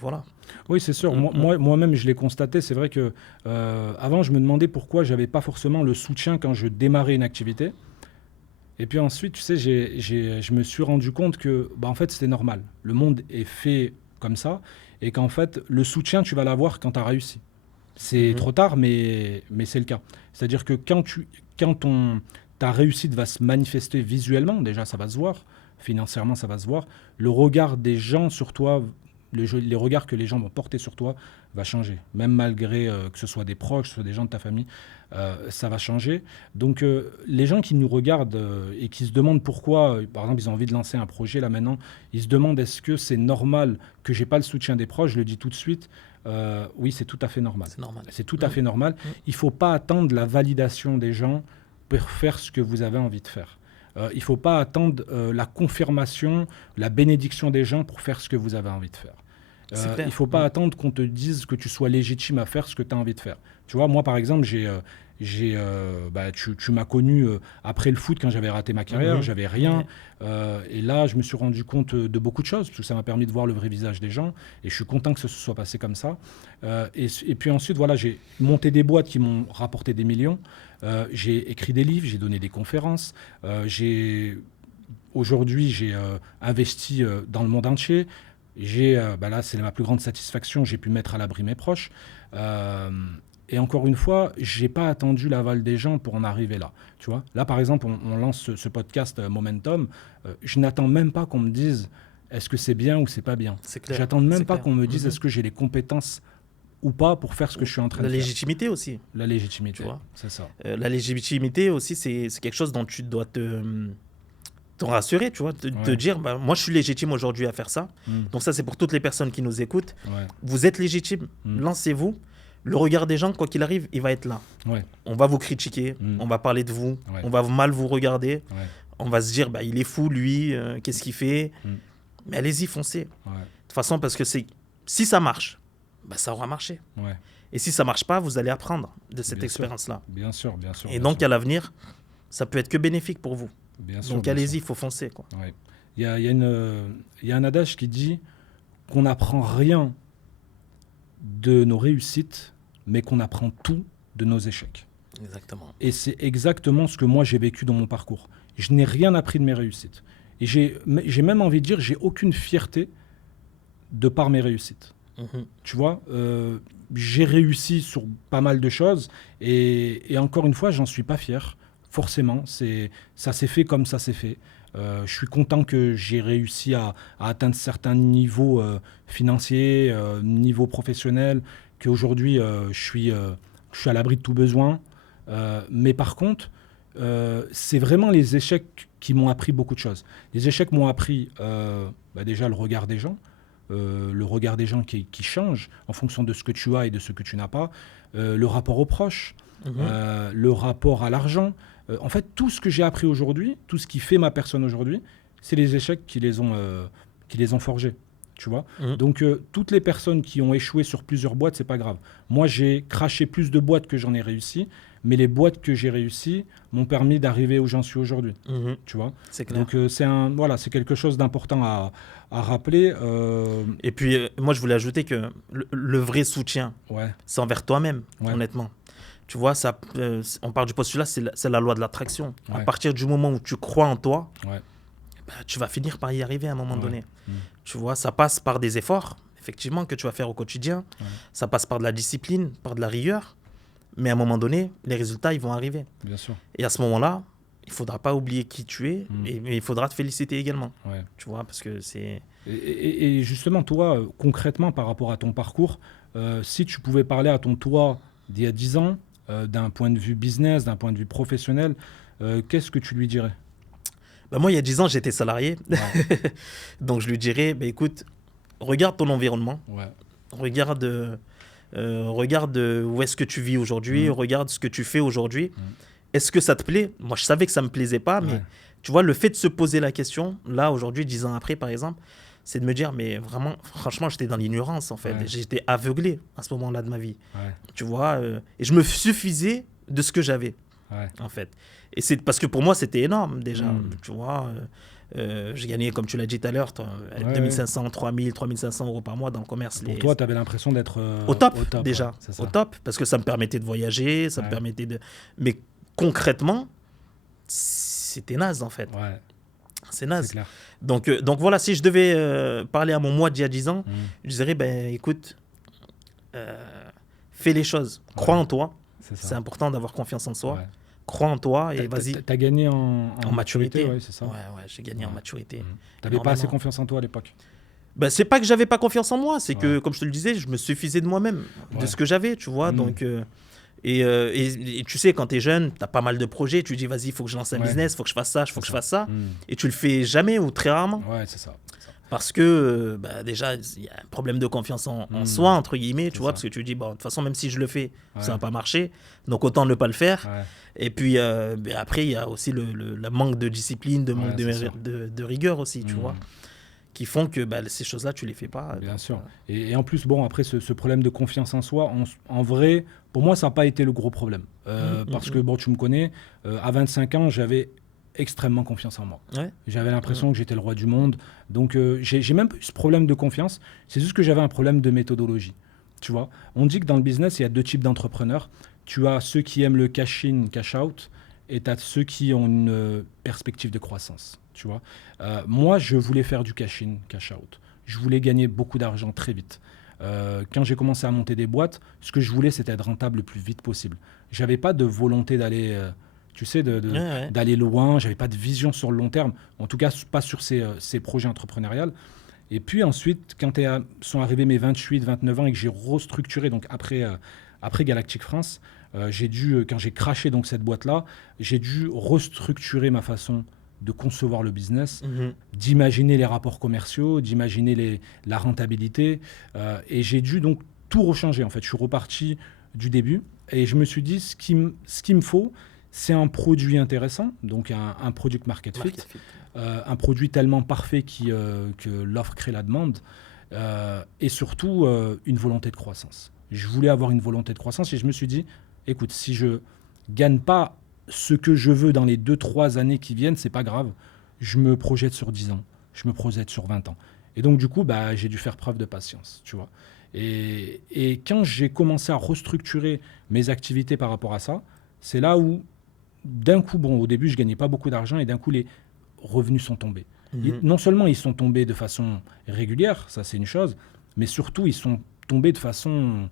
voilà. Oui, c'est sûr. Moi-même, je l'ai constaté. C'est vrai que avant, je me demandais pourquoi je n'avais pas forcément le soutien quand je démarrais une activité. Et puis ensuite, tu sais, je me suis rendu compte que, bah, en fait, c'était normal. Le monde est fait comme ça et qu'en fait, le soutien, tu vas l'avoir quand tu as réussi. C'est Mhm. trop tard, mais c'est le cas. C'est-à-dire que ta réussite va se manifester visuellement, déjà, ça va se voir. Financièrement, ça va se voir. Le regard des gens sur toi, les regards que les gens vont porter sur toi va changer. Même malgré que ce soit des proches, que ce soit des gens de ta famille, ça va changer. Donc, les gens qui nous regardent et qui se demandent pourquoi, par exemple, ils ont envie de lancer un projet là maintenant, ils se demandent est-ce que c'est normal que j'ai pas le soutien des proches. Je le dis tout de suite. Oui, c'est tout à fait normal. C'est normal. C'est tout à Mm. fait normal. Mm. Il ne faut pas attendre la validation des gens pour faire ce que vous avez envie de faire. Il ne faut pas attendre la confirmation, la bénédiction des gens pour faire ce que vous avez envie de faire. C'est Il ne clair. faut pas attendre qu'on te dise que tu sois légitime à faire ce que tu as envie de faire. Tu vois, moi, par exemple, tu m'as connu après le foot quand j'avais raté ma carrière, Mhm. j'avais rien. Ouais. Et là, je me suis rendu compte de beaucoup de choses, parce que ça m'a permis de voir le vrai visage des gens. Et je suis content que ce soit passé comme ça. Et puis ensuite, voilà, j'ai monté des boîtes qui m'ont rapporté des millions. J'ai écrit des livres, j'ai donné des conférences. Aujourd'hui, j'ai investi dans le monde entier. Là, c'est ma plus grande satisfaction. J'ai pu mettre à l'abri mes proches. Et encore une fois, j'ai pas attendu l'aval des gens pour en arriver là. Tu vois, là, par exemple, on lance ce podcast Momentum. Je n'attends même pas qu'on me dise est-ce que c'est bien ou c'est pas bien. C'est clair. J'attends même C'est pas clair. qu'on me dise Mhm. est-ce que j'ai les compétences ou pas pour faire ce que je suis en train La de faire. légitimité aussi. La légitimité, Tu vois. c'est ça. La légitimité aussi, c'est quelque chose dont tu dois te rassurer, tu vois, te Ouais. dire, bah, moi je suis légitime aujourd'hui à faire ça. Mm. Donc ça, c'est pour toutes les personnes qui nous écoutent. Ouais. Vous êtes légitime, Mm. lancez-vous. Le regard des gens, quoi qu'il arrive, il va être là. Ouais. On va vous critiquer, Mm. on va parler de vous, Ouais. on va mal vous regarder, Ouais. on va se dire, bah, il est fou, lui, qu'est-ce qu'il fait. Mm. Mais allez-y, foncez. Ouais. De toute façon, parce que si ça marche, bah, ça aura marché. Ouais. Et si ça marche pas, vous allez apprendre de cette Bien sûr. expérience-là. Bien sûr, bien sûr. Et bien donc, sûr. à l'avenir, ça peut être que bénéfique pour vous. Bien sûr, Donc, bien allez-y, sûr. il faut foncer, quoi. Ouais. Il y a un adage qui dit qu'on n'apprend rien de nos réussites, mais qu'on apprend tout de nos échecs. Exactement. Et c'est exactement ce que moi j'ai vécu dans mon parcours. Je n'ai rien appris de mes réussites. Et j'ai même envie de dire, j'ai aucune fierté de par mes réussites. Mhm. Tu vois, j'ai réussi sur pas mal de choses et encore une fois, j'en suis pas fier. Forcément, ça s'est fait comme ça s'est fait. Je suis content que j'ai réussi à atteindre certains niveaux financiers, niveaux professionnels, qu'aujourd'hui je suis à l'abri de tout besoin. Mais par contre, c'est vraiment les échecs qui m'ont appris beaucoup de choses. Les échecs m'ont appris déjà le regard des gens. Le regard des gens qui change en fonction de ce que tu as et de ce que tu n'as pas, le rapport aux proches, Mhm. le rapport à l'argent. En fait, tout ce que j'ai appris aujourd'hui, tout ce qui fait ma personne aujourd'hui, c'est les échecs qui les ont forgés. Tu vois. Mhm. Donc, toutes les personnes qui ont échoué sur plusieurs boîtes, c'est pas grave. Moi, j'ai craché plus de boîtes que j'en ai réussi, mais les boîtes que j'ai réussies m'ont permis d'arriver où j'en suis aujourd'hui. Mhm. Tu vois. C'est clair. Donc, c'est quelque chose d'important à rappeler. Et puis, moi, je voulais ajouter que le vrai soutien, Ouais, c'est envers toi-même, Ouais. honnêtement. Tu vois, on part du postulat, c'est la loi de l'attraction. À Ouais. partir du moment où tu crois en toi, ouais, bah, tu vas finir par y arriver à un moment Ouais. donné. Mm. Tu vois, ça passe par des efforts, effectivement, que tu vas faire au quotidien. Ouais. Ça passe par de la discipline, par de la rigueur. Mais à un moment donné, les résultats, ils vont arriver. bien sûr. Et à ce moment-là, il ne faudra pas oublier qui tu es, Mm. mais il faudra te féliciter également. Ouais. Tu vois, parce que c'est... Et justement, toi, concrètement, par rapport à ton parcours, si tu pouvais parler à ton toi d'il y a 10 ans, d'un point de vue business, d'un point de vue professionnel, qu'est-ce que tu lui dirais? Bah, moi, il y a 10 ans, j'étais salarié. Ouais, Donc, je lui dirais, bah, écoute, regarde ton environnement. ouais, Regarde, où est-ce que tu vis aujourd'hui. Mm. Regarde ce que tu fais aujourd'hui. Est-ce que ça te plaît? Moi, je savais que ça ne me plaisait pas, mais ouais, tu vois, le fait de se poser la question, là, aujourd'hui, 10 ans après, par exemple, c'est de me dire, mais vraiment, franchement, j'étais dans l'ignorance, en fait. Ouais. J'étais aveuglé à ce moment-là de ma vie. ouais, Tu vois, et je me suffisais de ce que j'avais, ouais, en fait. Et c'est parce que pour moi, c'était énorme, déjà. Mm. Tu vois, j'ai gagné, comme tu l'as dit tout à l'heure, Ouais, 2500, 3000, 3500 euros par mois dans le commerce. Pour toi, tu avais l'impression d'être Au top, déjà. ouais, c'est ça. Au top, parce que ça me permettait de voyager, ça me Ouais. permettait de... Mais concrètement, c'était naze, en fait. Ouais, C'est c'est naze. clair. Donc voilà, si je devais parler à mon moi d'il y a 10 ans, Mm. je dirais, ben, écoute, euh, fais les choses. Crois Ouais, en toi. c'est C'est ça. important d'avoir confiance en soi. Ouais. Crois en toi et T'as vas-y. t'as gagné En en maturité, maturité. ouais, c'est ça. Ouais, j'ai gagné en Ouais. maturité. T'avais pas assez Énormément. confiance en toi à l'époque. Ben, c'est pas que j'avais pas confiance en moi, c'est que, Ouais. comme je te le disais, je me suffisais de moi-même, de Ouais. ce que j'avais, tu vois. Mm. Donc, et tu sais, quand tu es jeune, tu as pas mal de projets, tu dis, vas-y, il faut que je lance un Ouais. business, il faut que je fasse ça, il faut C'est que je ça. fasse ça. Mm. Et tu le fais jamais ou très rarement. Ouais, c'est ça. C'est ça. Parce que déjà, il y a un problème de confiance en soi, entre guillemets, tu C'est vois, ça. parce que tu dis, bon, de toute façon, même si je le fais, ça Ouais. va pas marcher, donc autant ne pas le faire. Ouais. Et puis après, il y a aussi le manque de discipline, de manque Ouais, c'est sûr. de rigueur aussi, tu Mm. vois, qui font que ces choses-là, tu les fais pas. Bien Donc, sûr. Et en plus, bon, après, ce problème de confiance en soi, en vrai, pour moi, ça n'a pas été le gros problème. Parce que, bon, tu me connais, à 25 ans, j'avais extrêmement confiance en moi. Ouais. J'avais l'impression que j'étais le roi du monde. Donc, j'ai même pas eu ce problème de confiance. C'est juste que j'avais un problème de méthodologie. Tu vois, on dit que dans le business, il y a deux types d'entrepreneurs. Tu as ceux qui aiment le cash-in, cash-out, et tu as ceux qui ont une perspective de croissance. Tu vois, moi, je voulais faire du cash-in, cash-out. Je voulais gagner beaucoup d'argent très vite. Quand j'ai commencé à monter des boîtes, ce que je voulais, c'était être rentable le plus vite possible. J'avais pas de volonté d'aller, tu sais, Ouais. d'aller loin. J'avais pas de vision sur le long terme. En tout cas, pas sur ces projets entrepreneuriaux. Et puis ensuite, quand sont arrivés mes 28, 29 ans et que j'ai restructuré, donc après Galactic France, quand j'ai craché donc cette boîte-là, j'ai dû restructurer ma façon de concevoir le business, Mhm. d'imaginer les rapports commerciaux, d'imaginer la rentabilité. Et j'ai dû donc tout rechanger. En fait, je suis reparti du début et je me suis dit, ce qu'il me faut, c'est un produit intéressant, donc un product market fit, Market fit. un produit tellement parfait que l'offre crée la demande, et surtout une volonté de croissance. Je voulais avoir une volonté de croissance et je me suis dit, écoute, si je gagne pas ce que je veux dans les 2-3 années qui viennent, c'est pas grave. Je me projette sur 10 ans, je me projette sur 20 ans. Et donc, du coup, j'ai dû faire preuve de patience, tu vois. Et quand j'ai commencé à restructurer mes activités par rapport à ça, c'est là où, d'un coup, bon, au début, je gagnais pas beaucoup d'argent et d'un coup, les revenus sont tombés. Mhm. Non seulement ils sont tombés de façon régulière, ça c'est une chose, mais surtout ils sont tombés de façon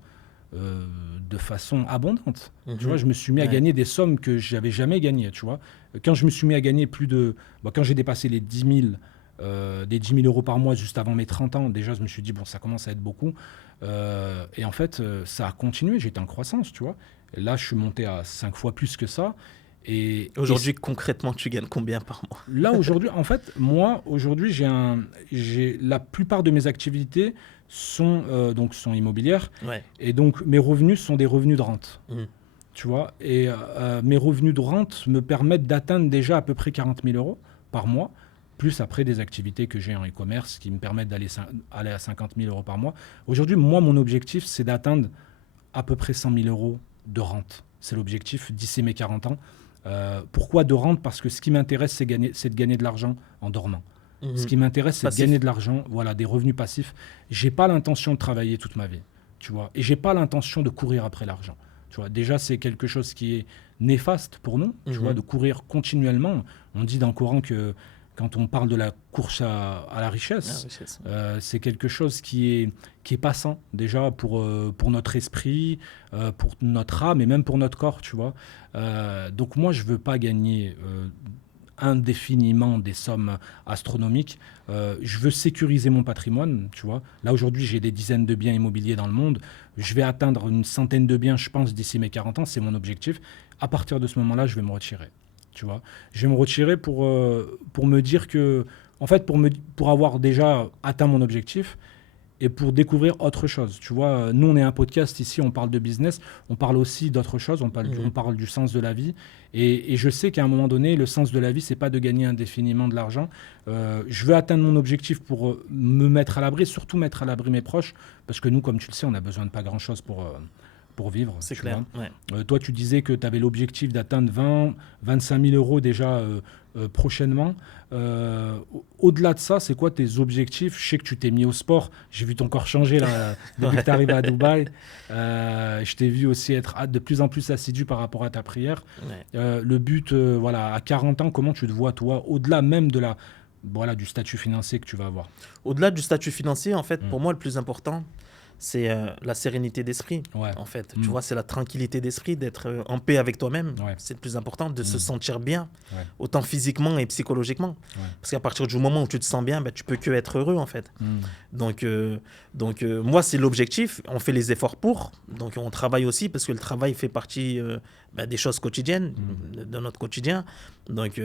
abondante. Mhm. Tu vois, je me suis mis à Ouais. gagner des sommes que j'avais jamais gagnées. Tu vois, quand je me suis mis à gagner quand j'ai dépassé les 10 000, des 10 000 euros par mois juste avant mes 30 ans, déjà je me suis dit bon, ça commence à être beaucoup. Et en fait, ça a continué. J'étais en croissance, tu vois. Et là, je suis monté à 5 fois plus que ça. Et Aujourd'hui, concrètement, tu gagnes combien par mois? là, aujourd'hui, en fait, moi, aujourd'hui, la plupart de mes activités sont immobilières. Ouais. Et donc, mes revenus sont des revenus de rente. Mhm. Tu vois, et mes revenus de rente me permettent d'atteindre déjà à peu près 40 000 euros par mois, plus après des activités que j'ai en e-commerce qui me permettent aller à 50 000 euros par mois. Aujourd'hui, moi, mon objectif, c'est d'atteindre à peu près 100 000 euros de rente. C'est l'objectif d'ici mes 40 ans. Pourquoi de rente? Parce que ce qui m'intéresse, c'est de gagner de l'argent en dormant. Mhm. Ce qui m'intéresse, c'est de Passif. gagner de l'argent, voilà, des revenus passifs. J'ai pas l'intention de travailler toute ma vie, tu vois, et j'ai pas l'intention de courir après l'argent. Tu vois, déjà, c'est quelque chose qui est néfaste pour nous, tu vois, de courir continuellement. On dit dans le Coran que quand on parle de la course à la richesse, c'est quelque chose qui est passant déjà pour notre esprit, pour notre âme et même pour notre corps, tu vois. Donc moi, je veux pas gagner indéfiniment des sommes astronomiques. Je veux sécuriser mon patrimoine, tu vois. Là, aujourd'hui, j'ai des dizaines de biens immobiliers dans le monde. Je vais atteindre une centaine de biens, je pense, d'ici mes 40 ans. C'est mon objectif. À partir de ce moment-là, je vais me retirer, tu vois. Je vais me retirer pour me dire que, en fait, pour avoir déjà atteint mon objectif et pour découvrir autre chose. Tu vois, nous, on est un podcast ici, on parle de business, on parle aussi d'autre chose, on parle du sens de la vie. Et je sais qu'à un moment donné, le sens de la vie, c'est pas de gagner indéfiniment de l'argent. Je veux atteindre mon objectif pour me mettre à l'abri, surtout mettre à l'abri mes proches, parce que nous, comme tu le sais, on a besoin de pas grand-chose pour vivre. C'est tu clair. vois. Ouais. Toi, tu disais que tu avais l'objectif d'atteindre 25 000 euros déjà prochainement. Au-delà de ça, c'est quoi tes objectifs? Je sais que tu t'es mis au sport. J'ai vu ton corps changer là, depuis que tu arrives à Dubaï. Je t'ai vu aussi être de plus en plus assidu par rapport à ta prière. Ouais. Le but, voilà, à 40 ans, comment tu te vois, toi, au-delà même voilà, du statut financier que tu vas avoir? Au-delà du statut financier, en fait, Mm. pour moi, le plus important, c'est la sérénité d'esprit. Ouais. En fait, Mm. tu vois, c'est la tranquillité d'esprit, d'être en paix avec toi-même. Ouais. C'est le plus important, de se Mm. sentir bien, Ouais. autant physiquement et psychologiquement. Ouais. Parce qu'à partir du moment où tu te sens bien, bah, tu peux que être heureux, en fait. Mm. Donc, moi, c'est l'objectif. On fait les efforts pour. Donc, on travaille aussi parce que le travail fait partie des choses quotidiennes, de notre quotidien. Donc,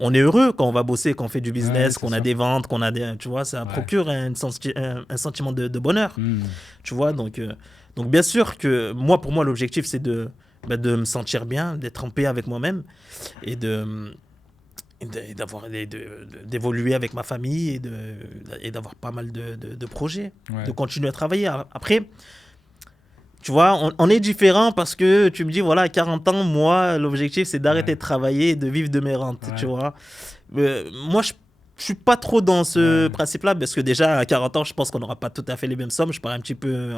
on est heureux quand on va bosser, quand on fait du business, c'est qu'on ça. a des ventes, qu'on a des, tu vois, ça Ouais. procure un sentiment de bonheur. Mm. Tu vois, donc bien sûr que moi, pour moi, l'objectif, c'est de me sentir bien, d'être en paix avec moi-même et d'évoluer avec ma famille et d'avoir pas mal de projets, Ouais. de continuer à travailler. Après, tu vois, on est différent parce que tu me dis, voilà, à 40 ans, moi, l'objectif, c'est d'arrêter Ouais. de travailler et de vivre de mes rentes, Ouais. tu vois. Moi, je suis pas trop dans ce Ouais. principe-là parce que déjà, à 40 ans, je pense qu'on n'aura pas tout à fait les mêmes sommes. Je pars un petit peu...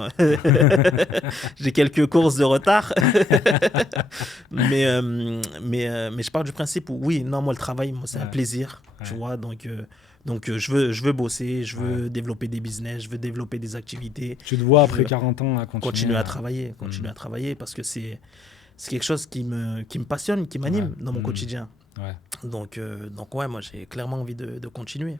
J'ai quelques courses de retard. mais je pars du principe où, oui, non, moi, le travail, moi, c'est un Ouais. plaisir, tu Ouais. vois. Donc je veux bosser, je veux Ouais. développer des business, je veux développer des activités. Tu te vois Je après veux 40 ans à continuer à à- travailler, à travailler parce que c'est quelque chose qui me passionne, qui Ouais. m'anime dans mon Mm. quotidien. Ouais. Donc ouais, moi j'ai clairement envie de continuer.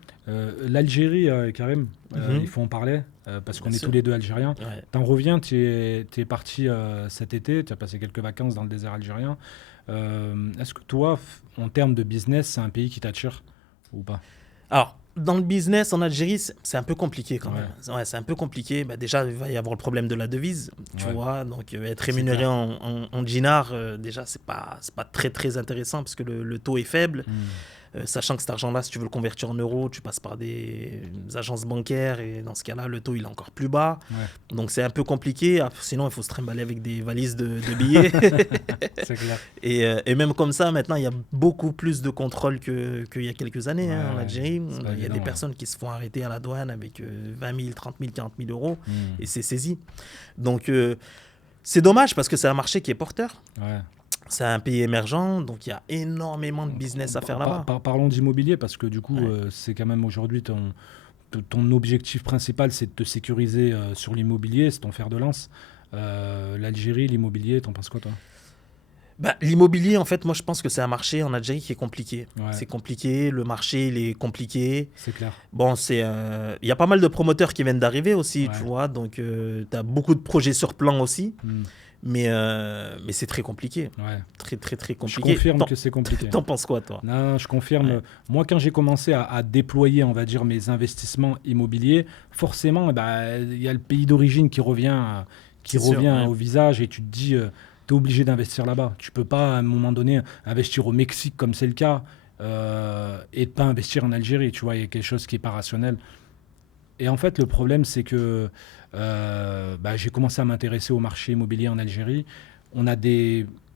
L'Algérie, Karim, Mhm. il faut en parler parce qu'on Bien est sûr. tous les deux algériens. Ouais. T'en reviens, tu es parti cet été, tu as passé quelques vacances dans le désert algérien. Est-ce que toi, en termes de business, c'est un pays qui t'attire ou pas? Alors, dans le business en Algérie, c'est un peu compliqué quand Ouais. même. Ouais, c'est un peu compliqué. Bah, déjà, il va y avoir le problème de la devise, tu Ouais. vois. Donc, être C'est rémunéré clair. en dinar, déjà, c'est pas très, très intéressant parce que le taux est faible. Mm. Sachant que cet argent-là, si tu veux le convertir en euros, tu passes par des agences bancaires et dans ce cas-là, le taux il est encore plus bas. Ouais. Donc c'est un peu compliqué. Ah, sinon, il faut se trimballer avec des valises de billets. C'est clair. Et même comme ça, maintenant, il y a beaucoup plus de contrôles qu'il y a quelques années Ouais, en ouais. Algérie. C'est Il pas y a évident, des ouais. personnes qui se font arrêter à la douane avec 20 000, 30 000, 40 000 euros Mm. et c'est saisi. Donc c'est dommage parce que c'est un marché qui est porteur. Ouais. C'est un pays émergent, donc il y a énormément de business à faire là-bas. Parlons d'immobilier parce que du coup, Ouais. c'est quand même aujourd'hui ton objectif principal, c'est de te sécuriser sur l'immobilier, c'est ton fer de lance. L'Algérie, l'immobilier, t'en penses quoi, toi? Bah, l'immobilier, en fait, moi, je pense que c'est un marché en Algérie qui est compliqué. Ouais. C'est compliqué, le marché, il est compliqué. C'est clair. Bon, il y a pas mal de promoteurs qui viennent d'arriver aussi, Ouais. tu vois, donc tu as beaucoup de projets sur plan aussi, Mm. mais c'est très compliqué. Ouais. Très, très, très Je compliqué. confirme que c'est compliqué. T'en penses quoi, toi? Non, je confirme. Ouais. Moi, quand j'ai commencé à déployer, on va dire, mes investissements immobiliers, forcément, il y a le pays d'origine qui revient, C'est sûr, ouais. au visage et tu te dis, tu es obligé d'investir là-bas. Tu peux pas, à un moment donné, investir au Mexique comme c'est le cas et ne pas investir en Algérie. Tu vois, il y a quelque chose qui n'est pas rationnel. Et en fait, le problème, c'est que j'ai commencé à m'intéresser au marché immobilier en Algérie. On a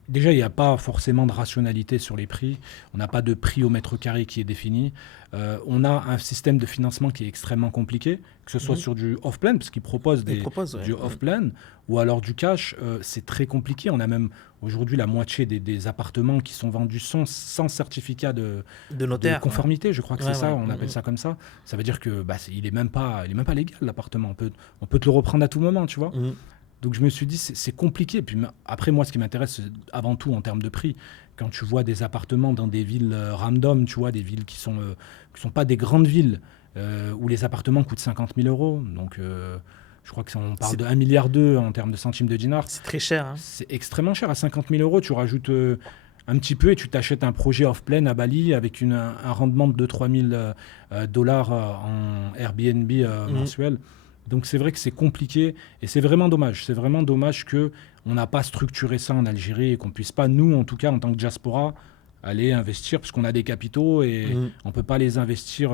Déjà, il n'y a pas forcément de rationalité sur les prix. On n'a pas de prix au mètre carré qui est défini. On a un système de financement qui est extrêmement compliqué, que ce soit Mhm. sur du off-plan, parce qu'ils proposent Ils proposent, ouais. du off-plan, ou alors du cash. C'est très compliqué. On a même aujourd'hui la moitié des appartements qui sont vendus sans certificat De de notaire. conformité, je crois que Ouais, c'est ça, ouais. on appelle ça comme ça. Ça veut dire que il est même pas légal, l'appartement. On peut te le reprendre à tout moment, tu vois. Ouais. Mhm. Donc je me suis dit, c'est compliqué. Puis après, moi, ce qui m'intéresse avant tout en termes de prix, quand tu vois des appartements dans des villes random, tu vois, des villes qui sont pas des grandes villes, où les appartements coûtent 50 000 euros. Donc je crois qu'on parle C'est- de 1,2 milliard en termes de centimes de dinars. C'est très cher. Hein. C'est extrêmement cher. À 50 000 euros, tu rajoutes un petit peu et tu t'achètes un projet off-plan à Bali avec un rendement de 2 000 à 3 000 dollars en Airbnb mensuel. Donc c'est vrai que c'est compliqué et c'est vraiment dommage. C'est vraiment dommage qu'on n'a pas structuré ça en Algérie et qu'on puisse pas, nous en tout cas en tant que diaspora, aller investir parce qu'on a des capitaux et Mhm. on peut pas les investir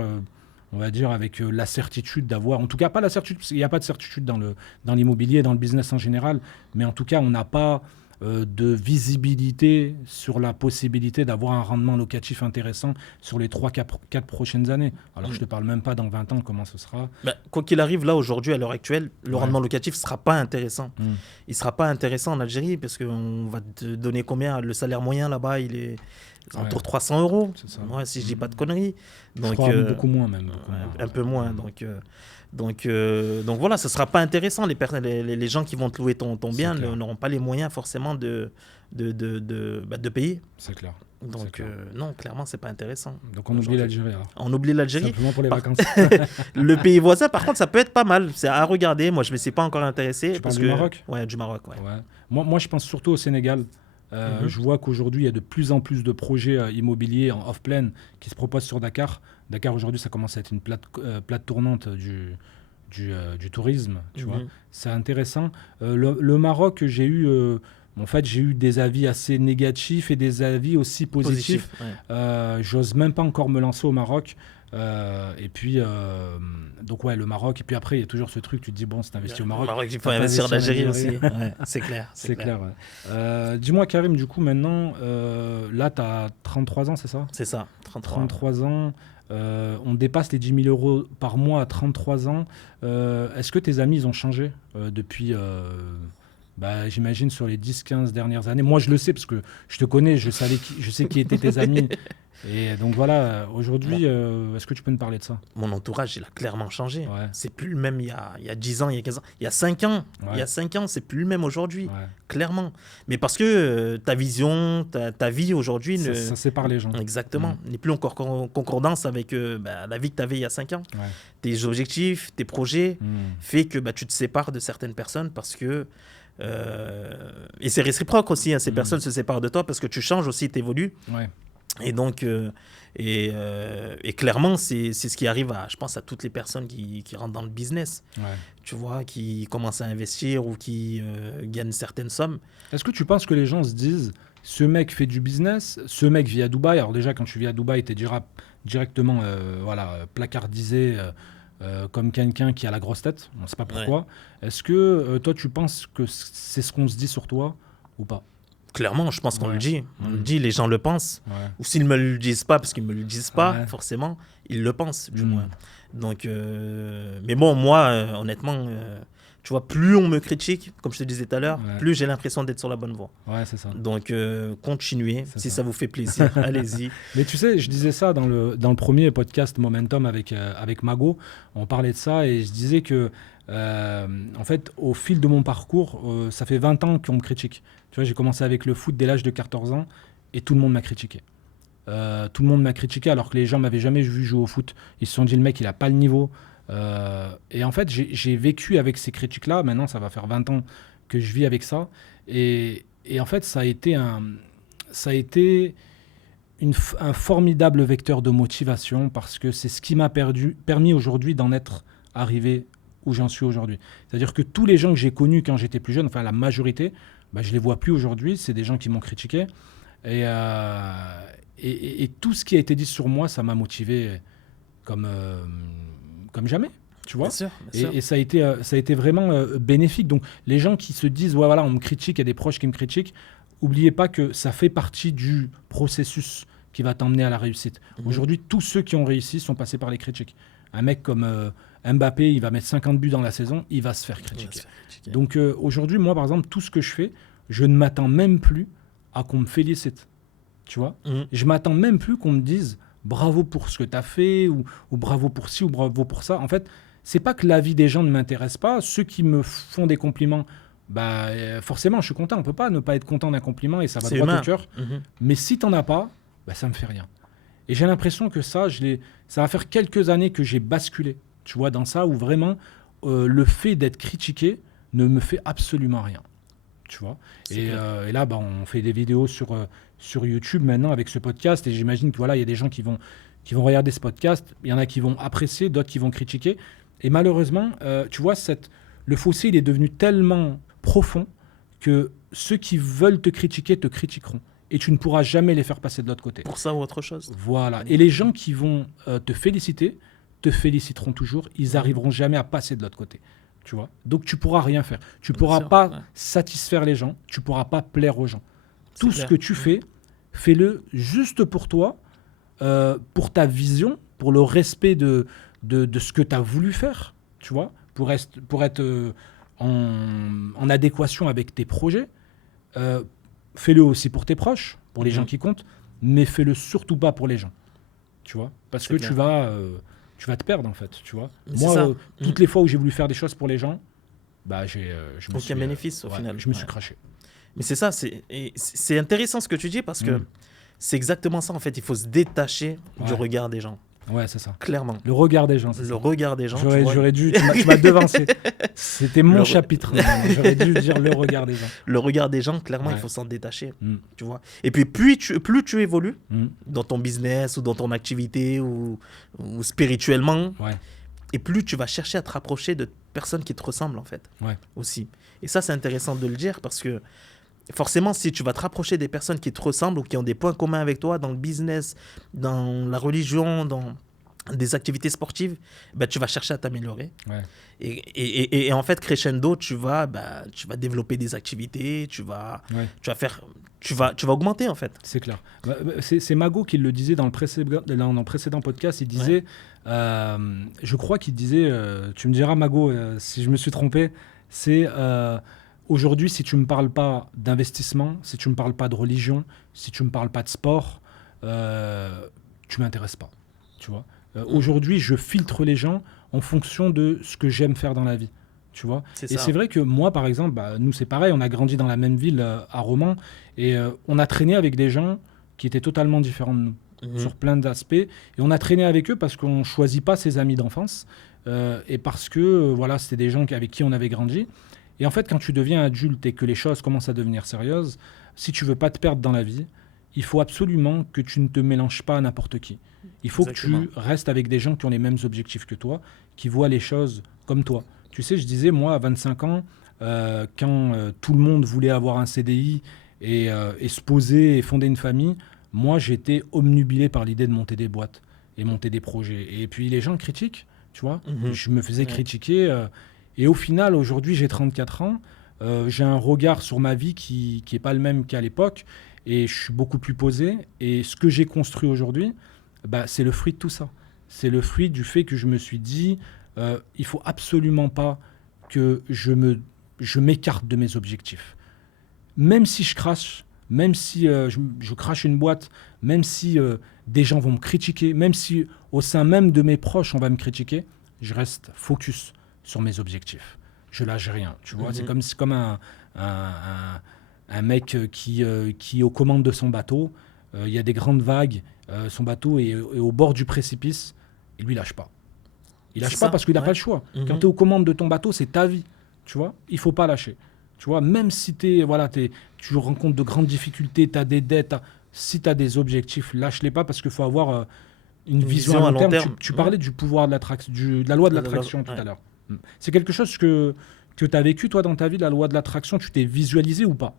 on va dire, avec la certitude d'avoir, en tout cas pas la certitude, parce qu'il n'y a pas de certitude dans l'immobilier, dans le business en général, mais en tout cas, on n'a pas de visibilité sur la possibilité d'avoir un rendement locatif intéressant sur les 3-4 prochaines années. Alors, je ne te parle même pas dans 20 ans comment ce sera. Bah, quoi qu'il arrive, là, aujourd'hui, à l'heure actuelle, le rendement locatif ne sera pas intéressant. Il ne sera pas intéressant en Algérie parce qu'on va te donner combien? Le salaire moyen là-bas, il est autour de 300 €. Ouais, si je ne dis pas de conneries. Donc, je crois beaucoup moins même. Un peu moins. Donc voilà, ce ne sera pas intéressant. Les gens qui vont te louer ton bien n'auront pas les moyens forcément de payer. C'est clair. Donc non, clairement, c'est pas intéressant. Donc on oublie l'Algérie alors. On oublie l'Algérie. Simplement pour les vacances. Le pays voisin, par contre, ça peut être pas mal. C'est à regarder. Moi, je ne me suis pas encore intéressé. Tu parles du Maroc ? Ouais, du Maroc. Ouais. Moi, je pense surtout au Sénégal. Je vois qu'aujourd'hui, il y a de plus en plus de projets immobiliers en off-plan qui se proposent sur Dakar. Dakar, aujourd'hui, ça commence à être une plate tournante du tourisme. Tu vois. C'est intéressant. Le Maroc, j'ai eu des avis assez négatifs et des avis aussi positifs. J'ose même pas encore me lancer au Maroc. Et puis, le Maroc. Et puis après, il y a toujours ce truc, tu te dis, bon, c'est investi au Maroc. Il faut investir en Algérie aussi. C'est clair. C'est clair. Dis-moi, Karim, du coup, maintenant, là, tu as 33 ans, c'est ça ? C'est ça, 33 ans. On dépasse les 10 000 € par mois à 33 ans. Est-ce que tes amis, ils ont changé depuis... j'imagine sur les 10-15 dernières années. Moi, je le sais parce que je te connais, je sais qui étaient tes amis. Et donc voilà, aujourd'hui, est-ce que tu peux me parler de ça ? Mon entourage, il a clairement changé. C'est plus le même il y a 10 ans, il y a 15 ans. Il y a 5 ans, c'est plus le même aujourd'hui, clairement. Mais parce que ta vision, ta vie aujourd'hui... Ça sépare les gens. Exactement. N'est plus en concordance avec la vie que tu avais il y a 5 ans. Tes objectifs, tes projets, fait que tu te sépares de certaines personnes parce que... et c'est réciproque aussi, ces personnes se séparent de toi parce que tu changes aussi, tu évolues. Et donc, clairement, c'est ce qui arrive je pense, à toutes les personnes qui rentrent dans le business, tu vois, qui commencent à investir ou qui gagnent certaines sommes. Est-ce que tu penses que les gens se disent, ce mec fait du business, ce mec vit à Dubaï, alors déjà quand tu vis à Dubaï, tu es directement placardisé comme quelqu'un qui a la grosse tête, on ne sait pas pourquoi. Est-ce que toi, tu penses que c'est ce qu'on se dit sur toi ou pas ? Clairement, je pense qu'on le dit. On le dit, les gens le pensent. Ou s'ils ne me le disent pas, parce qu'ils ne me le disent pas, forcément, ils le pensent, du moins. Donc, mais bon, moi, honnêtement, tu vois, plus on me critique, comme je te disais tout à l'heure, plus j'ai l'impression d'être sur la bonne voie. C'est ça. Donc, continuez. Ça vous fait plaisir, allez-y. Mais tu sais, je disais ça dans le premier podcast Momentum avec Mago. On parlait de ça et je disais que, en fait, au fil de mon parcours, ça fait 20 ans qu'on me critique. Tu vois, j'ai commencé avec le foot dès l'âge de 14 ans et tout le monde m'a critiqué. Tout le monde m'a critiqué alors que les gens m'avaient jamais vu jouer au foot. Ils se sont dit, le mec, il n'a pas le niveau. Et en fait, j'ai vécu avec ces critiques-là. Maintenant, ça va faire 20 ans que je vis avec ça. Et en fait, ça a été un formidable vecteur de motivation parce que c'est ce qui m'a permis aujourd'hui d'en être arrivé où j'en suis aujourd'hui. C'est-à-dire que tous les gens que j'ai connus quand j'étais plus jeune, enfin la majorité, je ne les vois plus aujourd'hui. C'est des gens qui m'ont critiqué. Et tout ce qui a été dit sur moi, ça m'a motivé comme jamais. Tu vois, bien sûr. Et ça a été vraiment bénéfique. Donc, les gens qui se disent, on me critique, il y a des proches qui me critiquent, n'oubliez pas que ça fait partie du processus qui va t'emmener à la réussite. Aujourd'hui, tous ceux qui ont réussi sont passés par les critiques. Un mec comme Mbappé, il va mettre 50 buts dans la saison, il va se faire critiquer. Donc, aujourd'hui, moi, par exemple, tout ce que je fais, je ne m'attends même plus à qu'on me félicite. Tu vois, je m'attends même plus qu'on me dise bravo pour ce que tu as fait ou bravo pour ci ou bravo pour ça. En fait, c'est pas que l'avis des gens ne m'intéresse pas. Ceux qui me font des compliments, forcément, je suis content. On peut pas ne pas être content d'un compliment et ça va droit au cœur. Mais si t'en as pas, ça me fait rien. Et j'ai l'impression que ça va faire quelques années que j'ai basculé, tu vois, dans ça où vraiment le fait d'être critiqué ne me fait absolument rien. Tu vois. Et là, on fait des vidéos sur YouTube maintenant avec ce podcast et j'imagine que il y a des gens qui vont regarder ce podcast. Il y en a qui vont apprécier, d'autres qui vont critiquer. Et malheureusement, tu vois, le fossé, il est devenu tellement profond que ceux qui veulent te critiquer te critiqueront. Et tu ne pourras jamais les faire passer de l'autre côté. Pour ça ou autre chose. Voilà. Et les gens qui vont te féliciter te féliciteront toujours, ils n'arriveront jamais à passer de l'autre côté. Tu vois. Donc tu pourras rien faire. Tu pourras pas satisfaire les gens, tu pourras pas plaire aux gens. Tout ce que tu fais, fais-le juste pour toi, pour ta vision, pour le respect de ce que tu as voulu faire, tu vois, pour être en adéquation avec tes projets. Fais-le aussi pour tes proches, pour les gens qui comptent, mais fais-le surtout pas pour les gens, tu vois, parce que tu vas te perdre en fait, tu vois. Moi, toutes les fois où j'ai voulu faire des choses pour les gens, bah je me suis bénéfice au final. Je me suis craché. Mais c'est ça, c'est intéressant ce que tu dis parce que c'est exactement ça en fait. Il faut se détacher du regard des gens. Ouais, c'est ça. Clairement. Le regard des gens. Regard des gens. J'aurais dû. Tu m'as devancé. C'était mon chapitre. J'aurais dû dire le regard des gens. Le regard des gens, clairement, il faut s'en détacher. Tu vois. Et puis, plus tu évolues dans ton business ou dans ton activité ou spirituellement, et plus tu vas chercher à te rapprocher de personnes qui te ressemblent en fait. Aussi. Et ça, c'est intéressant de le dire parce que forcément, si tu vas te rapprocher des personnes qui te ressemblent ou qui ont des points communs avec toi dans le business, dans la religion, dans des activités sportives, bah, tu vas chercher à t'améliorer. Et en fait, crescendo, tu vas développer des activités, tu vas augmenter en fait. C'est clair. C'est Mago qui le disait dans le précédent podcast. Il disait, je crois qu'il disait, tu me diras Mago si je me suis trompé, c'est... aujourd'hui, si tu ne me parles pas d'investissement, si tu ne me parles pas de religion, si tu ne me parles pas de sport, tu ne m'intéresses pas. Tu vois. Aujourd'hui, je filtre les gens en fonction de ce que j'aime faire dans la vie. Tu vois. C'est vrai que moi, par exemple, nous, c'est pareil, on a grandi dans la même ville à Romans et on a traîné avec des gens qui étaient totalement différents de nous sur plein d'aspects. Et on a traîné avec eux parce qu'on ne choisit pas ses amis d'enfance et parce que c'était des gens avec qui on avait grandi. Et en fait, quand tu deviens adulte et que les choses commencent à devenir sérieuses, si tu veux pas te perdre dans la vie, il faut absolument que tu ne te mélanges pas à n'importe qui. Il faut que tu restes avec des gens qui ont les mêmes objectifs que toi, qui voient les choses comme toi. Tu sais, je disais, moi, à 25 ans, quand tout le monde voulait avoir un CDI et se poser et fonder une famille, moi, j'étais omnubilé par l'idée de monter des boîtes et monter des projets. Et puis, les gens critiquent, tu vois. Je me faisais critiquer... et au final, aujourd'hui, j'ai 34 ans. J'ai un regard sur ma vie qui n'est pas le même qu'à l'époque. Et je suis beaucoup plus posé. Et ce que j'ai construit aujourd'hui, c'est le fruit de tout ça. C'est le fruit du fait que je me suis dit, il ne faut absolument pas que je m'écarte de mes objectifs. Même si je crache, même si je crache une boîte, même si des gens vont me critiquer, même si au sein même de mes proches, on va me critiquer, je reste focus sur mes objectifs. Je lâche rien, tu vois. C'est comme un mec qui est aux commandes de son bateau. Il y a des grandes vagues. Son bateau est au bord du précipice. Et lui, il lâche pas. Il lâche pas parce qu'il n'a pas le choix. Quand tu es aux commandes de ton bateau, c'est ta vie. Tu vois, il faut pas lâcher. Tu vois, même si tu rencontres de grandes difficultés, tu as des dettes, si tu as des objectifs, lâche-les pas parce qu'il faut avoir une vision à long terme. Tu parlais du pouvoir de la loi de l'attraction tout à l'heure. C'est quelque chose que tu as vécu, toi, dans ta vie, la loi de l'attraction. Tu t'es visualisé ou pas?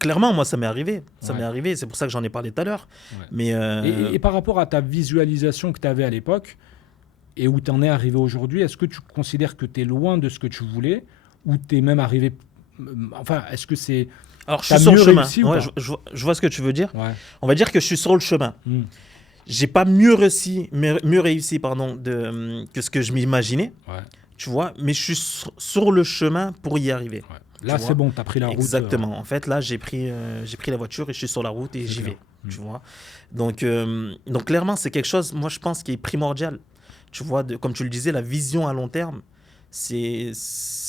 Clairement, moi, ça m'est arrivé. Ça m'est arrivé. C'est pour ça que j'en ai parlé tout à l'heure. Mais et par rapport à ta visualisation que tu avais à l'époque et où tu en es arrivé aujourd'hui, est-ce que tu considères que tu es loin de ce que tu voulais ou tu es même arrivé... Enfin, est-ce que c'est... Alors, je suis sur le chemin. Je vois ce que tu veux dire. On va dire que je suis sur le chemin. J'ai pas mieux réussi que ce que je m'imaginais. Tu vois, mais je suis sur le chemin pour y arriver. Là, c'est bon, tu as pris la route. Exactement. En fait, là, j'ai pris la voiture et je suis sur la route et j'y vais. Tu vois. Donc, clairement, c'est quelque chose, moi, je pense, qui est primordial. Tu vois, comme tu le disais, la vision à long terme, c'est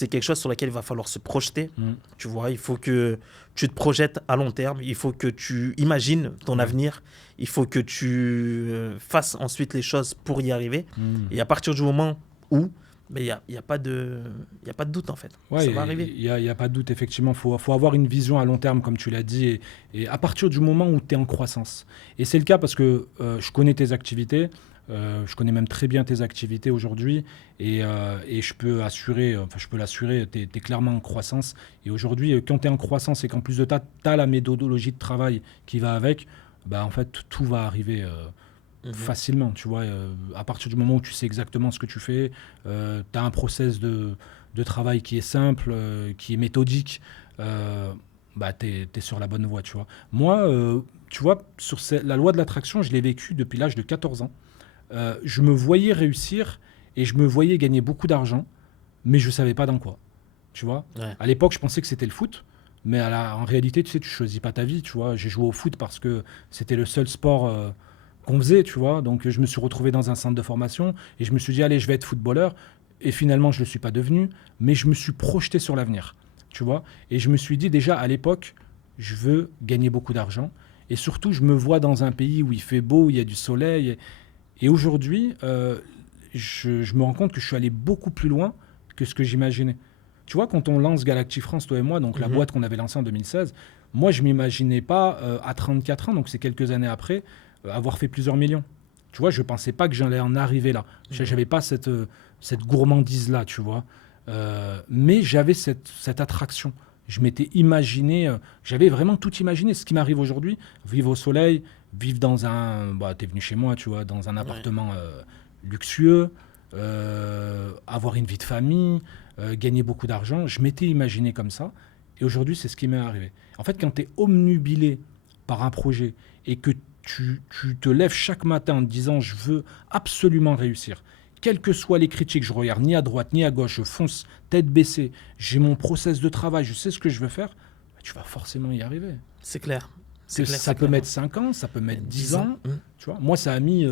quelque chose sur lequel il va falloir se projeter. Tu vois, il faut que tu te projettes à long terme. Il faut que tu imagines ton avenir. Il faut que tu fasses ensuite les choses pour y arriver. Et à partir du moment où... Mais il n'y a pas de doute, en fait. Ça va arriver. Il n'y a pas de doute, effectivement. Il faut avoir une vision à long terme, comme tu l'as dit, et à partir du moment où tu es en croissance. Et c'est le cas parce que je connais tes activités, je connais même très bien tes activités aujourd'hui, et je peux l'assurer, tu es clairement en croissance. Et aujourd'hui, quand tu es en croissance et qu'en plus de ça, tu as la méthodologie de travail qui va avec, en fait, tout va arriver facilement, tu vois. À partir du moment où tu sais exactement ce que tu fais, tu as un process de travail qui est simple, qui est méthodique, bah, tu es sur la bonne voie, tu vois. Moi, tu vois, la loi de l'attraction, je l'ai vécue depuis l'âge de 14 ans. Je me voyais réussir et je me voyais gagner beaucoup d'argent, mais je ne savais pas dans quoi, tu vois. Ouais. À l'époque, je pensais que c'était le foot, mais en réalité, tu sais, tu choisis pas ta vie, tu vois. J'ai joué au foot parce que c'était le seul sport qu'on faisait, tu vois. Donc, je me suis retrouvé dans un centre de formation et je me suis dit, allez, je vais être footballeur. Et finalement, je ne le suis pas devenu, mais je me suis projeté sur l'avenir, tu vois. Et je me suis dit, déjà, à l'époque, je veux gagner beaucoup d'argent. Et surtout, je me vois dans un pays où il fait beau, où il y a du soleil. Et aujourd'hui, je me rends compte que je suis allé beaucoup plus loin que ce que j'imaginais. Tu vois, quand on lance Galactic France, toi et moi, donc la boîte qu'on avait lancée en 2016, moi, je ne m'imaginais pas, à 34 ans, donc c'est quelques années après, avoir fait plusieurs millions. Tu vois, je ne pensais pas que j'allais en arriver là. Je n'avais pas cette gourmandise-là, tu vois. Mais j'avais cette attraction. Je m'étais imaginé, j'avais vraiment tout imaginé. Ce qui m'arrive aujourd'hui, vivre au soleil, vivre dans un... Bah, t'es venu chez moi, tu vois, dans un appartement luxueux, avoir une vie de famille, gagner beaucoup d'argent. Je m'étais imaginé comme ça. Et aujourd'hui, c'est ce qui m'est arrivé. En fait, quand tu es omnubilé par un projet et que tu te lèves chaque matin en te disant « je veux absolument réussir », quelles que soient les critiques, je regarde ni à droite ni à gauche, je fonce tête baissée, j'ai mon process de travail, je sais ce que je veux faire, tu vas forcément y arriver. C'est clair. Ça peut mettre 5 ans, ça peut mettre 10 ans. Tu vois. Moi, ça a mis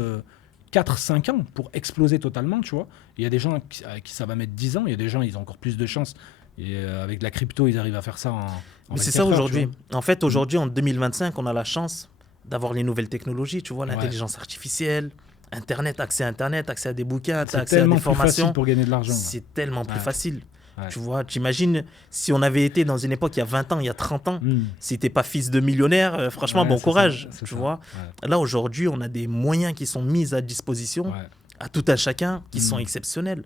4-5 ans pour exploser totalement, tu vois. Il y a des gens à qui ça va mettre 10 ans, il y a des gens, ils ont encore plus de chance. Et avec la crypto, ils arrivent à faire ça en Mais c'est ça aujourd'hui. En fait, aujourd'hui, en 2025, on a la chance d'avoir les nouvelles technologies, tu vois, l'intelligence artificielle, Internet, accès à des bouquins, accès à des formations. Pour gagner de l'argent. C'est tellement plus facile. Ouais. Tu vois, tu imagines si on avait été dans une époque il y a 20 ans, il y a 30 ans, si t'es pas fils de millionnaire, franchement, bon courage. Tu vois. Là, aujourd'hui, on a des moyens qui sont mis à disposition à tout un chacun qui sont exceptionnels.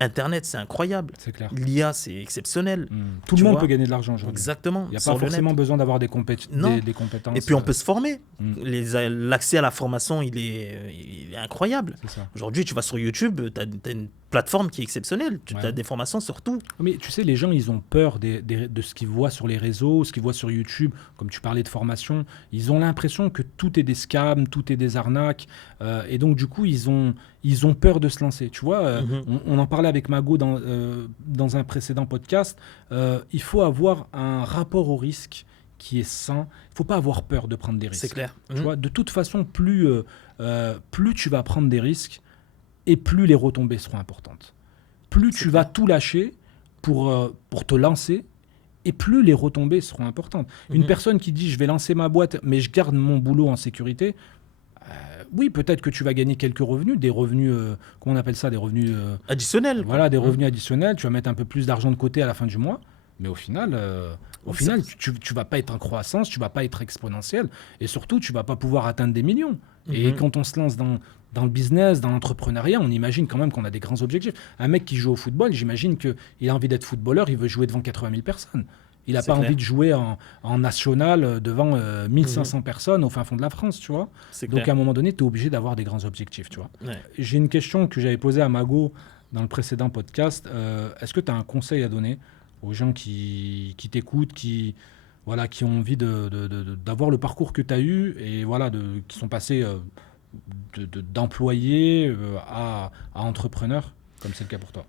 Internet, c'est incroyable. C'est clair. L'IA, c'est exceptionnel. Tout le monde peut gagner de l'argent aujourd'hui. Exactement. Il n'y a pas forcément besoin d'avoir des compétences. Et puis, on peut se former. L'accès à la formation, il est incroyable. Aujourd'hui, tu vas sur YouTube, tu as une plateforme qui est exceptionnelle. Tu as des formations sur tout. Mais tu sais, les gens, ils ont peur de ce qu'ils voient sur les réseaux, ce qu'ils voient sur YouTube. Comme tu parlais de formation, ils ont l'impression que tout est des scams, tout est des arnaques. Et donc, du coup, ils ont peur de se lancer. Tu vois, on en parlait avec Mago dans un précédent podcast. Il faut avoir un rapport au risque qui est sain. Il ne faut pas avoir peur de prendre des risques. C'est clair. Tu vois, de toute façon, plus tu vas prendre des risques, et plus les retombées seront importantes. Plus tu vas tout lâcher pour te lancer, et plus les retombées seront importantes. Une personne qui dit « je vais lancer ma boîte, mais je garde mon boulot en sécurité », oui, peut-être que tu vas gagner quelques revenus, des revenus, comment on appelle ça, des revenus... additionnels. Voilà, des revenus additionnels. Tu vas mettre un peu plus d'argent de côté à la fin du mois. Mais au final, tu vas pas être en croissance, tu vas pas être exponentiel. Et surtout, tu vas pas pouvoir atteindre des millions. Et quand on se lance dans le business, dans l'entrepreneuriat, on imagine quand même qu'on a des grands objectifs. Un mec qui joue au football, j'imagine qu'il a envie d'être footballeur, il veut jouer devant 80 000 personnes. Il n'a pas envie de jouer en national devant 1500 personnes au fin fond de la France, tu vois. Donc, à un moment donné, tu es obligé d'avoir des grands objectifs, tu vois. Ouais. J'ai une question que j'avais posée à Mago dans le précédent podcast. Est-ce que tu as un conseil à donner aux gens qui t'écoutent, qui ont envie d'avoir le parcours que tu as eu et qui sont passés d'employés à entrepreneurs, comme c'est le cas pour toi?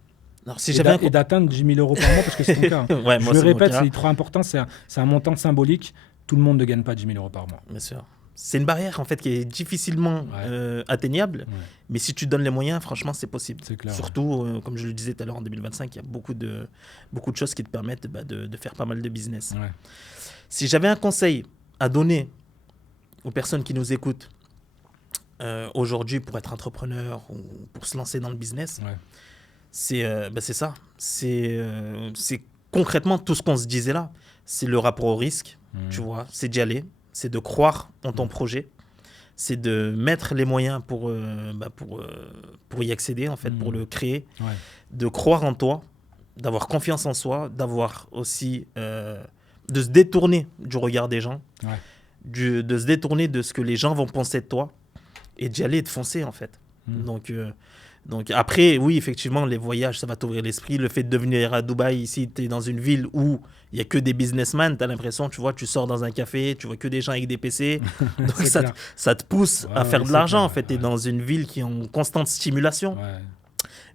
Alors, et d'atteindre 10 000 € par mois, parce que c'est ton cas. Ouais, je le répète, c'est trop important, c'est un montant symbolique. Tout le monde ne gagne pas 10 000 € par mois. Bien sûr. C'est une barrière en fait qui est difficilement atteignable, mais si tu donnes les moyens, franchement, c'est possible. C'est clair, surtout, comme je le disais tout à l'heure, en 2025, il y a beaucoup de choses qui te permettent de faire pas mal de business. Ouais. Si j'avais un conseil à donner aux personnes qui nous écoutent aujourd'hui pour être entrepreneur ou pour se lancer dans le business, c'est ça. C'est concrètement tout ce qu'on se disait là. C'est le rapport au risque, tu vois, c'est d'y aller. C'est de croire en ton projet, c'est de mettre les moyens pour y accéder, en fait, pour le créer, de croire en toi, d'avoir confiance en soi, d'avoir aussi de se détourner du regard des gens, de se détourner de ce que les gens vont penser de toi et d'y aller et de foncer, en fait. Donc après, oui, effectivement, les voyages, ça va t'ouvrir l'esprit. Le fait de venir à Dubaï, ici, tu es dans une ville où il n'y a que des businessmen, tu as l'impression, tu vois, tu sors dans un café, tu vois que des gens avec des PC. Donc C'est clair. ça te pousse à faire de c'est l'argent, clair, en fait. Tu es dans une ville qui est en constante stimulation. Ouais,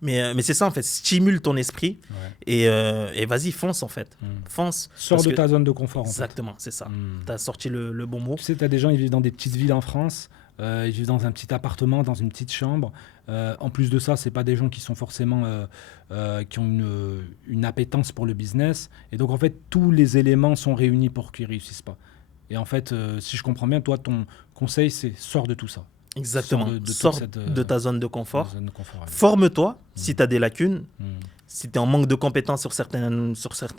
Mais c'est ça, en fait, stimule ton esprit ouais. et vas-y, fonce, en fait. Fonce. Sors Parce de que- ta zone de confort, en fait. Exactement, c'est ça. Hmm. Tu as sorti le bon mot. Tu sais, tu as des gens, ils vivent dans des petites villes en France, ils vivent dans un petit appartement, dans une petite chambre. En plus de ça, c'est pas des gens qui sont forcément qui ont une appétence pour le business. Et donc, en fait, tous les éléments sont réunis pour qu'ils réussissent pas. Et en fait, si je comprends bien, toi, ton conseil, c'est sors de tout ça. Exactement. Sors de toute Sors cette, de ta zone de confort. zone de confort. Ouais. Forme-toi si tu as des lacunes. Hmm. Si tu es en manque de compétences sur certaines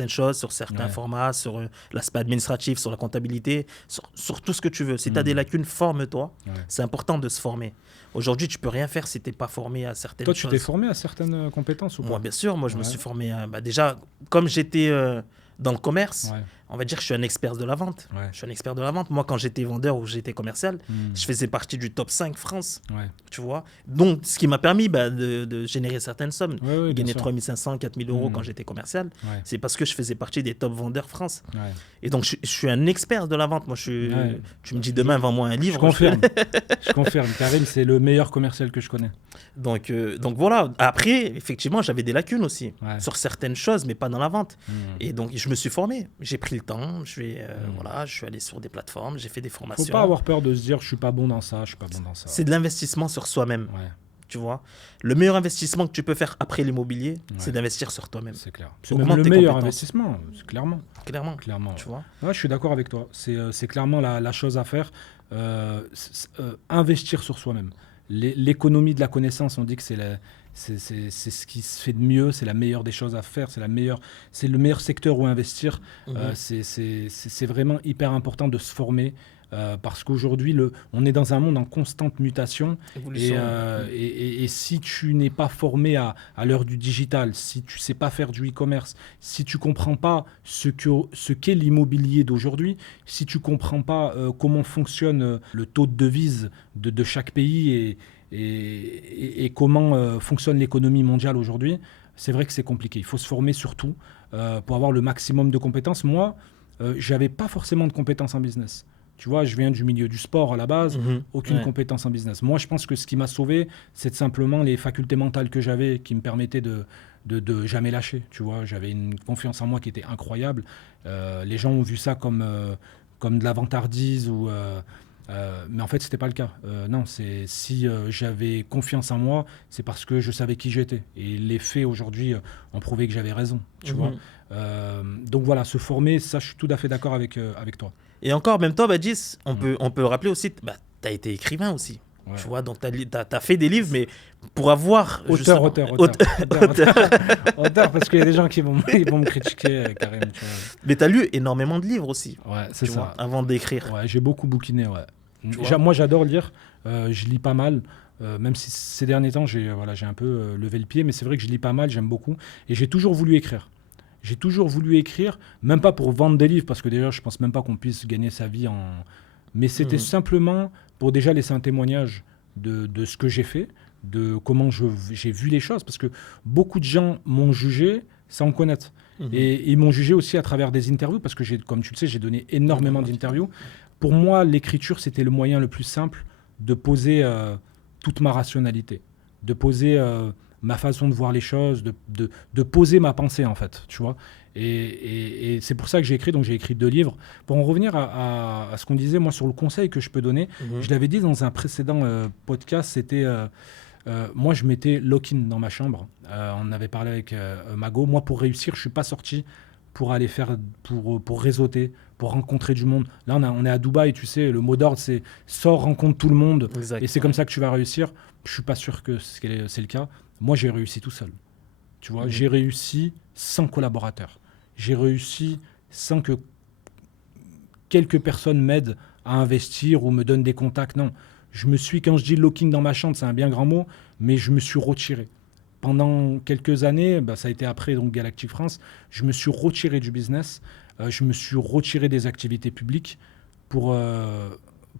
choses, sur certains Ouais. formats, sur l'aspect administratif, sur la comptabilité, sur tout ce que tu veux. Si tu as des lacunes, forme-toi. Ouais. C'est important de se former. Aujourd'hui, tu peux rien faire si tu n'es pas formé à certaines Toi, choses. tu t'es formé à certaines compétences ou pas? Moi, bien sûr, moi, je me Ouais. suis formé. Déjà, comme j'étais dans le commerce, Ouais. on va dire que je suis un expert de la vente. Ouais. Je suis un expert de la vente. Moi, quand j'étais vendeur ou j'étais commercial, Hmm. je faisais partie du top 5 France. Ouais. Tu vois. Donc, ce qui m'a permis de générer certaines sommes. Ouais, ouais, bien Gagner sûr. 3 500, 4 000 euros Mhm. quand j'étais commercial. Ouais. C'est parce que je faisais partie des top vendeurs France. Ouais. Et donc, je suis un expert de la vente. Moi, Ouais. tu me dis demain, vends-moi un livre. Je confirme. Je confirme. Karim, c'est le meilleur commercial que je connais. Donc voilà. Après, effectivement, j'avais des lacunes aussi Ouais. sur certaines choses, mais pas dans la vente. Hmm. Et donc, je me suis formé. J'ai pris le temps. Voilà, je suis allé sur des plateformes. J'ai fait des formations. Faut pas avoir peur de se dire je suis pas bon dans ça, je suis pas bon dans ça. C'est de l'investissement sur soi-même. Ouais, Tu vois. Le meilleur investissement que tu peux faire après l'immobilier, Ouais. c'est d'investir sur toi-même. c'est clair. C'est Augmente même le tes meilleur compétences. investissement, clairement. Clairement. Clairement. Tu vois. Ouais, je suis d'accord avec toi. C'est clairement la chose à faire. Investir sur soi-même. L'économie de la connaissance, on dit que c'est ce qui se fait de mieux, c'est la meilleure des choses à faire, c'est le meilleur secteur où investir. C'est vraiment hyper important de se former. Parce qu'aujourd'hui, on est dans un monde en constante mutation Évolution. et si tu n'es pas formé à l'heure du digital, si tu ne sais pas faire du e-commerce, si tu ne comprends pas ce qu'est l'immobilier d'aujourd'hui, si tu ne comprends pas comment fonctionne le taux de devise de chaque pays et comment fonctionne l'économie mondiale aujourd'hui, c'est vrai que c'est compliqué. Il faut se former surtout pour avoir le maximum de compétences. Moi, je n'avais pas forcément de compétences en business. Tu vois, je viens du milieu du sport à la base, aucune Ouais. compétence en business. Moi, je pense que ce qui m'a sauvé, c'est simplement les facultés mentales que j'avais qui me permettaient de jamais lâcher. Tu vois, j'avais une confiance en moi qui était incroyable. Les gens ont vu ça comme de la vantardise mais en fait, c'était pas le cas. Non, si j'avais confiance en moi, c'est parce que je savais qui j'étais. Et les faits aujourd'hui ont prouvé que j'avais raison. Tu vois. Donc voilà, se former, ça, je suis tout à fait d'accord avec toi. Et encore, même toi, Badis, on peut rappeler aussi, tu as été écrivain aussi. Ouais. Tu vois, donc tu as fait des livres, mais pour avoir. Auteur, parce qu'il y a des gens qui ils vont me critiquer, Karim. Tu vois. Mais tu as lu énormément de livres aussi, Ouais, c'est tu ça. vois, avant d'écrire. Ouais, j'ai beaucoup bouquiné, ouais. vois. Moi, j'adore lire. Je lis pas mal. Même si ces derniers temps, j'ai un peu levé le pied, mais c'est vrai que je lis pas mal, j'aime beaucoup. Et j'ai toujours voulu écrire. J'ai toujours voulu écrire, même pas pour vendre des livres, parce que déjà, je pense même pas qu'on puisse gagner sa vie en... Mais c'était simplement pour déjà laisser un témoignage de ce que j'ai fait, de comment j'ai vu les choses, parce que beaucoup de gens m'ont jugé sans me connaître. Et ils m'ont jugé aussi à travers des interviews, parce que, comme tu le sais, j'ai donné énormément d'interviews. Pour moi, l'écriture, c'était le moyen le plus simple de poser toute ma rationalité, de poser ma façon de voir les choses, de poser ma pensée, en fait, tu vois. Et c'est pour ça que j'ai écrit, donc j'ai écrit 2 livres. Pour en revenir à ce qu'on disait, moi, sur le conseil que je peux donner, je l'avais dit dans un précédent podcast, c'était... moi, je mettais lock-in dans ma chambre. On avait parlé avec Mago. Moi, pour réussir, je ne suis pas sorti pour aller faire, pour réseauter, pour rencontrer du monde. Là, on est à Dubaï, tu sais, le mot d'ordre, c'est sors, rencontre tout le monde. Exact. Et c'est comme ça que tu vas réussir. Je ne suis pas sûr que c'est le cas. Moi, j'ai réussi tout seul. Tu vois, j'ai réussi sans collaborateur. J'ai réussi sans que quelques personnes m'aident à investir ou me donnent des contacts. Non, quand je dis locking dans ma chambre, c'est un bien grand mot, mais je me suis retiré. Pendant quelques années, ça a été après donc Galactic France, je me suis retiré du business, je me suis retiré des activités publiques pour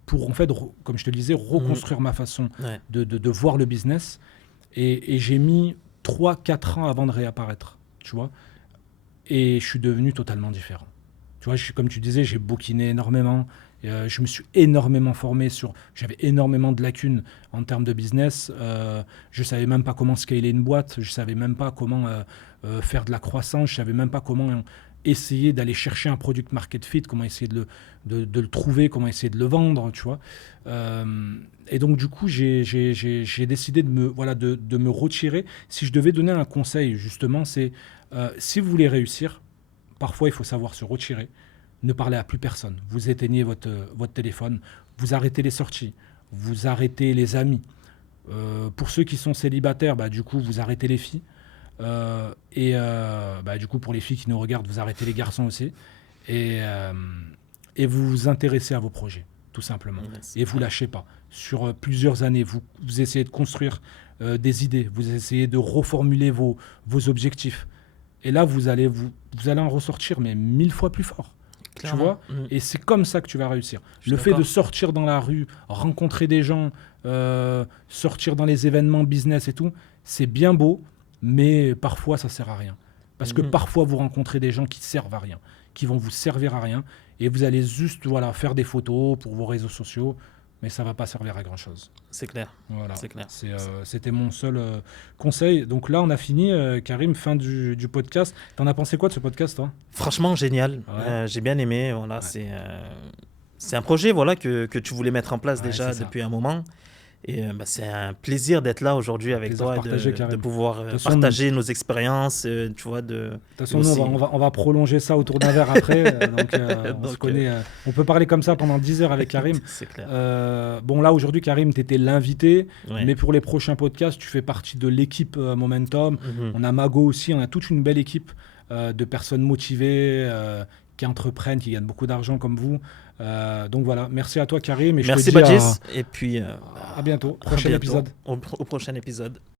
pour en fait, comme je te le disais, reconstruire ma façon Ouais. de voir le business. Et j'ai mis 3-4 ans avant de réapparaître, tu vois. Et je suis devenu totalement différent. Tu vois, comme tu disais, j'ai bouquiné énormément. Je me suis énormément formé j'avais énormément de lacunes en termes de business. Je savais même pas comment scaler une boîte. Je savais même pas comment faire de la croissance. Je savais même pas comment essayer d'aller chercher un product market fit, comment essayer de le trouver, comment essayer de le vendre, tu vois. Et donc, du coup, j'ai décidé de me retirer. Si je devais donner un conseil, justement, c'est si vous voulez réussir, parfois, il faut savoir se retirer, ne parler à plus personne. Vous éteignez votre téléphone, vous arrêtez les sorties, vous arrêtez les amis. Pour ceux qui sont célibataires, bah, du coup, vous arrêtez les filles. Bah, du coup, pour les filles qui nous regardent, vous arrêtez les garçons aussi. Et, euh, et vous vous intéressez à vos projets, tout simplement. Yes. Et vous lâchez pas. Sur plusieurs années, vous essayez de construire des idées, vous essayez de reformuler vos objectifs. Et là, vous allez en ressortir, mais 1000 fois plus fort. Clairement. Tu vois. Mhm. Et c'est comme ça que tu vas réussir. Je suis Le fait de d'accord. sortir dans la rue, rencontrer des gens, sortir dans les événements business et tout, c'est bien beau, mais parfois ça sert à rien. Parce que Mhm. parfois vous rencontrez des gens qui servent à rien, qui vont vous servir à rien, et vous allez juste faire des photos pour vos réseaux sociaux, mais ça va pas servir à grand chose. C'est clair. Voilà. C'est clair. C'était mon seul conseil. Donc là, on a fini, Karim, fin du podcast. T'en as pensé quoi de ce podcast, toi? Franchement, génial. Ouais. J'ai bien aimé. Voilà, Ouais. c'est un projet voilà, que tu voulais mettre en place Ouais, déjà c'est ça. depuis un moment. Et bah, c'est un plaisir d'être là aujourd'hui avec Plaisir toi et partagé, de Karim. pouvoir De toute façon, partager nos expériences, tu vois, De toute et façon, nous, aussi- on va prolonger ça autour d'un verre après. Donc, on se Donc, connaît. On peut parler comme ça pendant 10 heures avec Karim. c'est clair. Bon, là, aujourd'hui, Karim, tu étais l'invité. Ouais. Mais pour les prochains podcasts, tu fais partie de l'équipe Momentum. Mhm. On a Mago aussi. On a toute une belle équipe de personnes motivées qui entreprennent, qui gagnent beaucoup d'argent comme vous. Donc voilà, merci à toi, Karim. Et je Merci te dis Badgis. Et puis à bientôt. à Prochain bientôt. épisode. Au prochain épisode.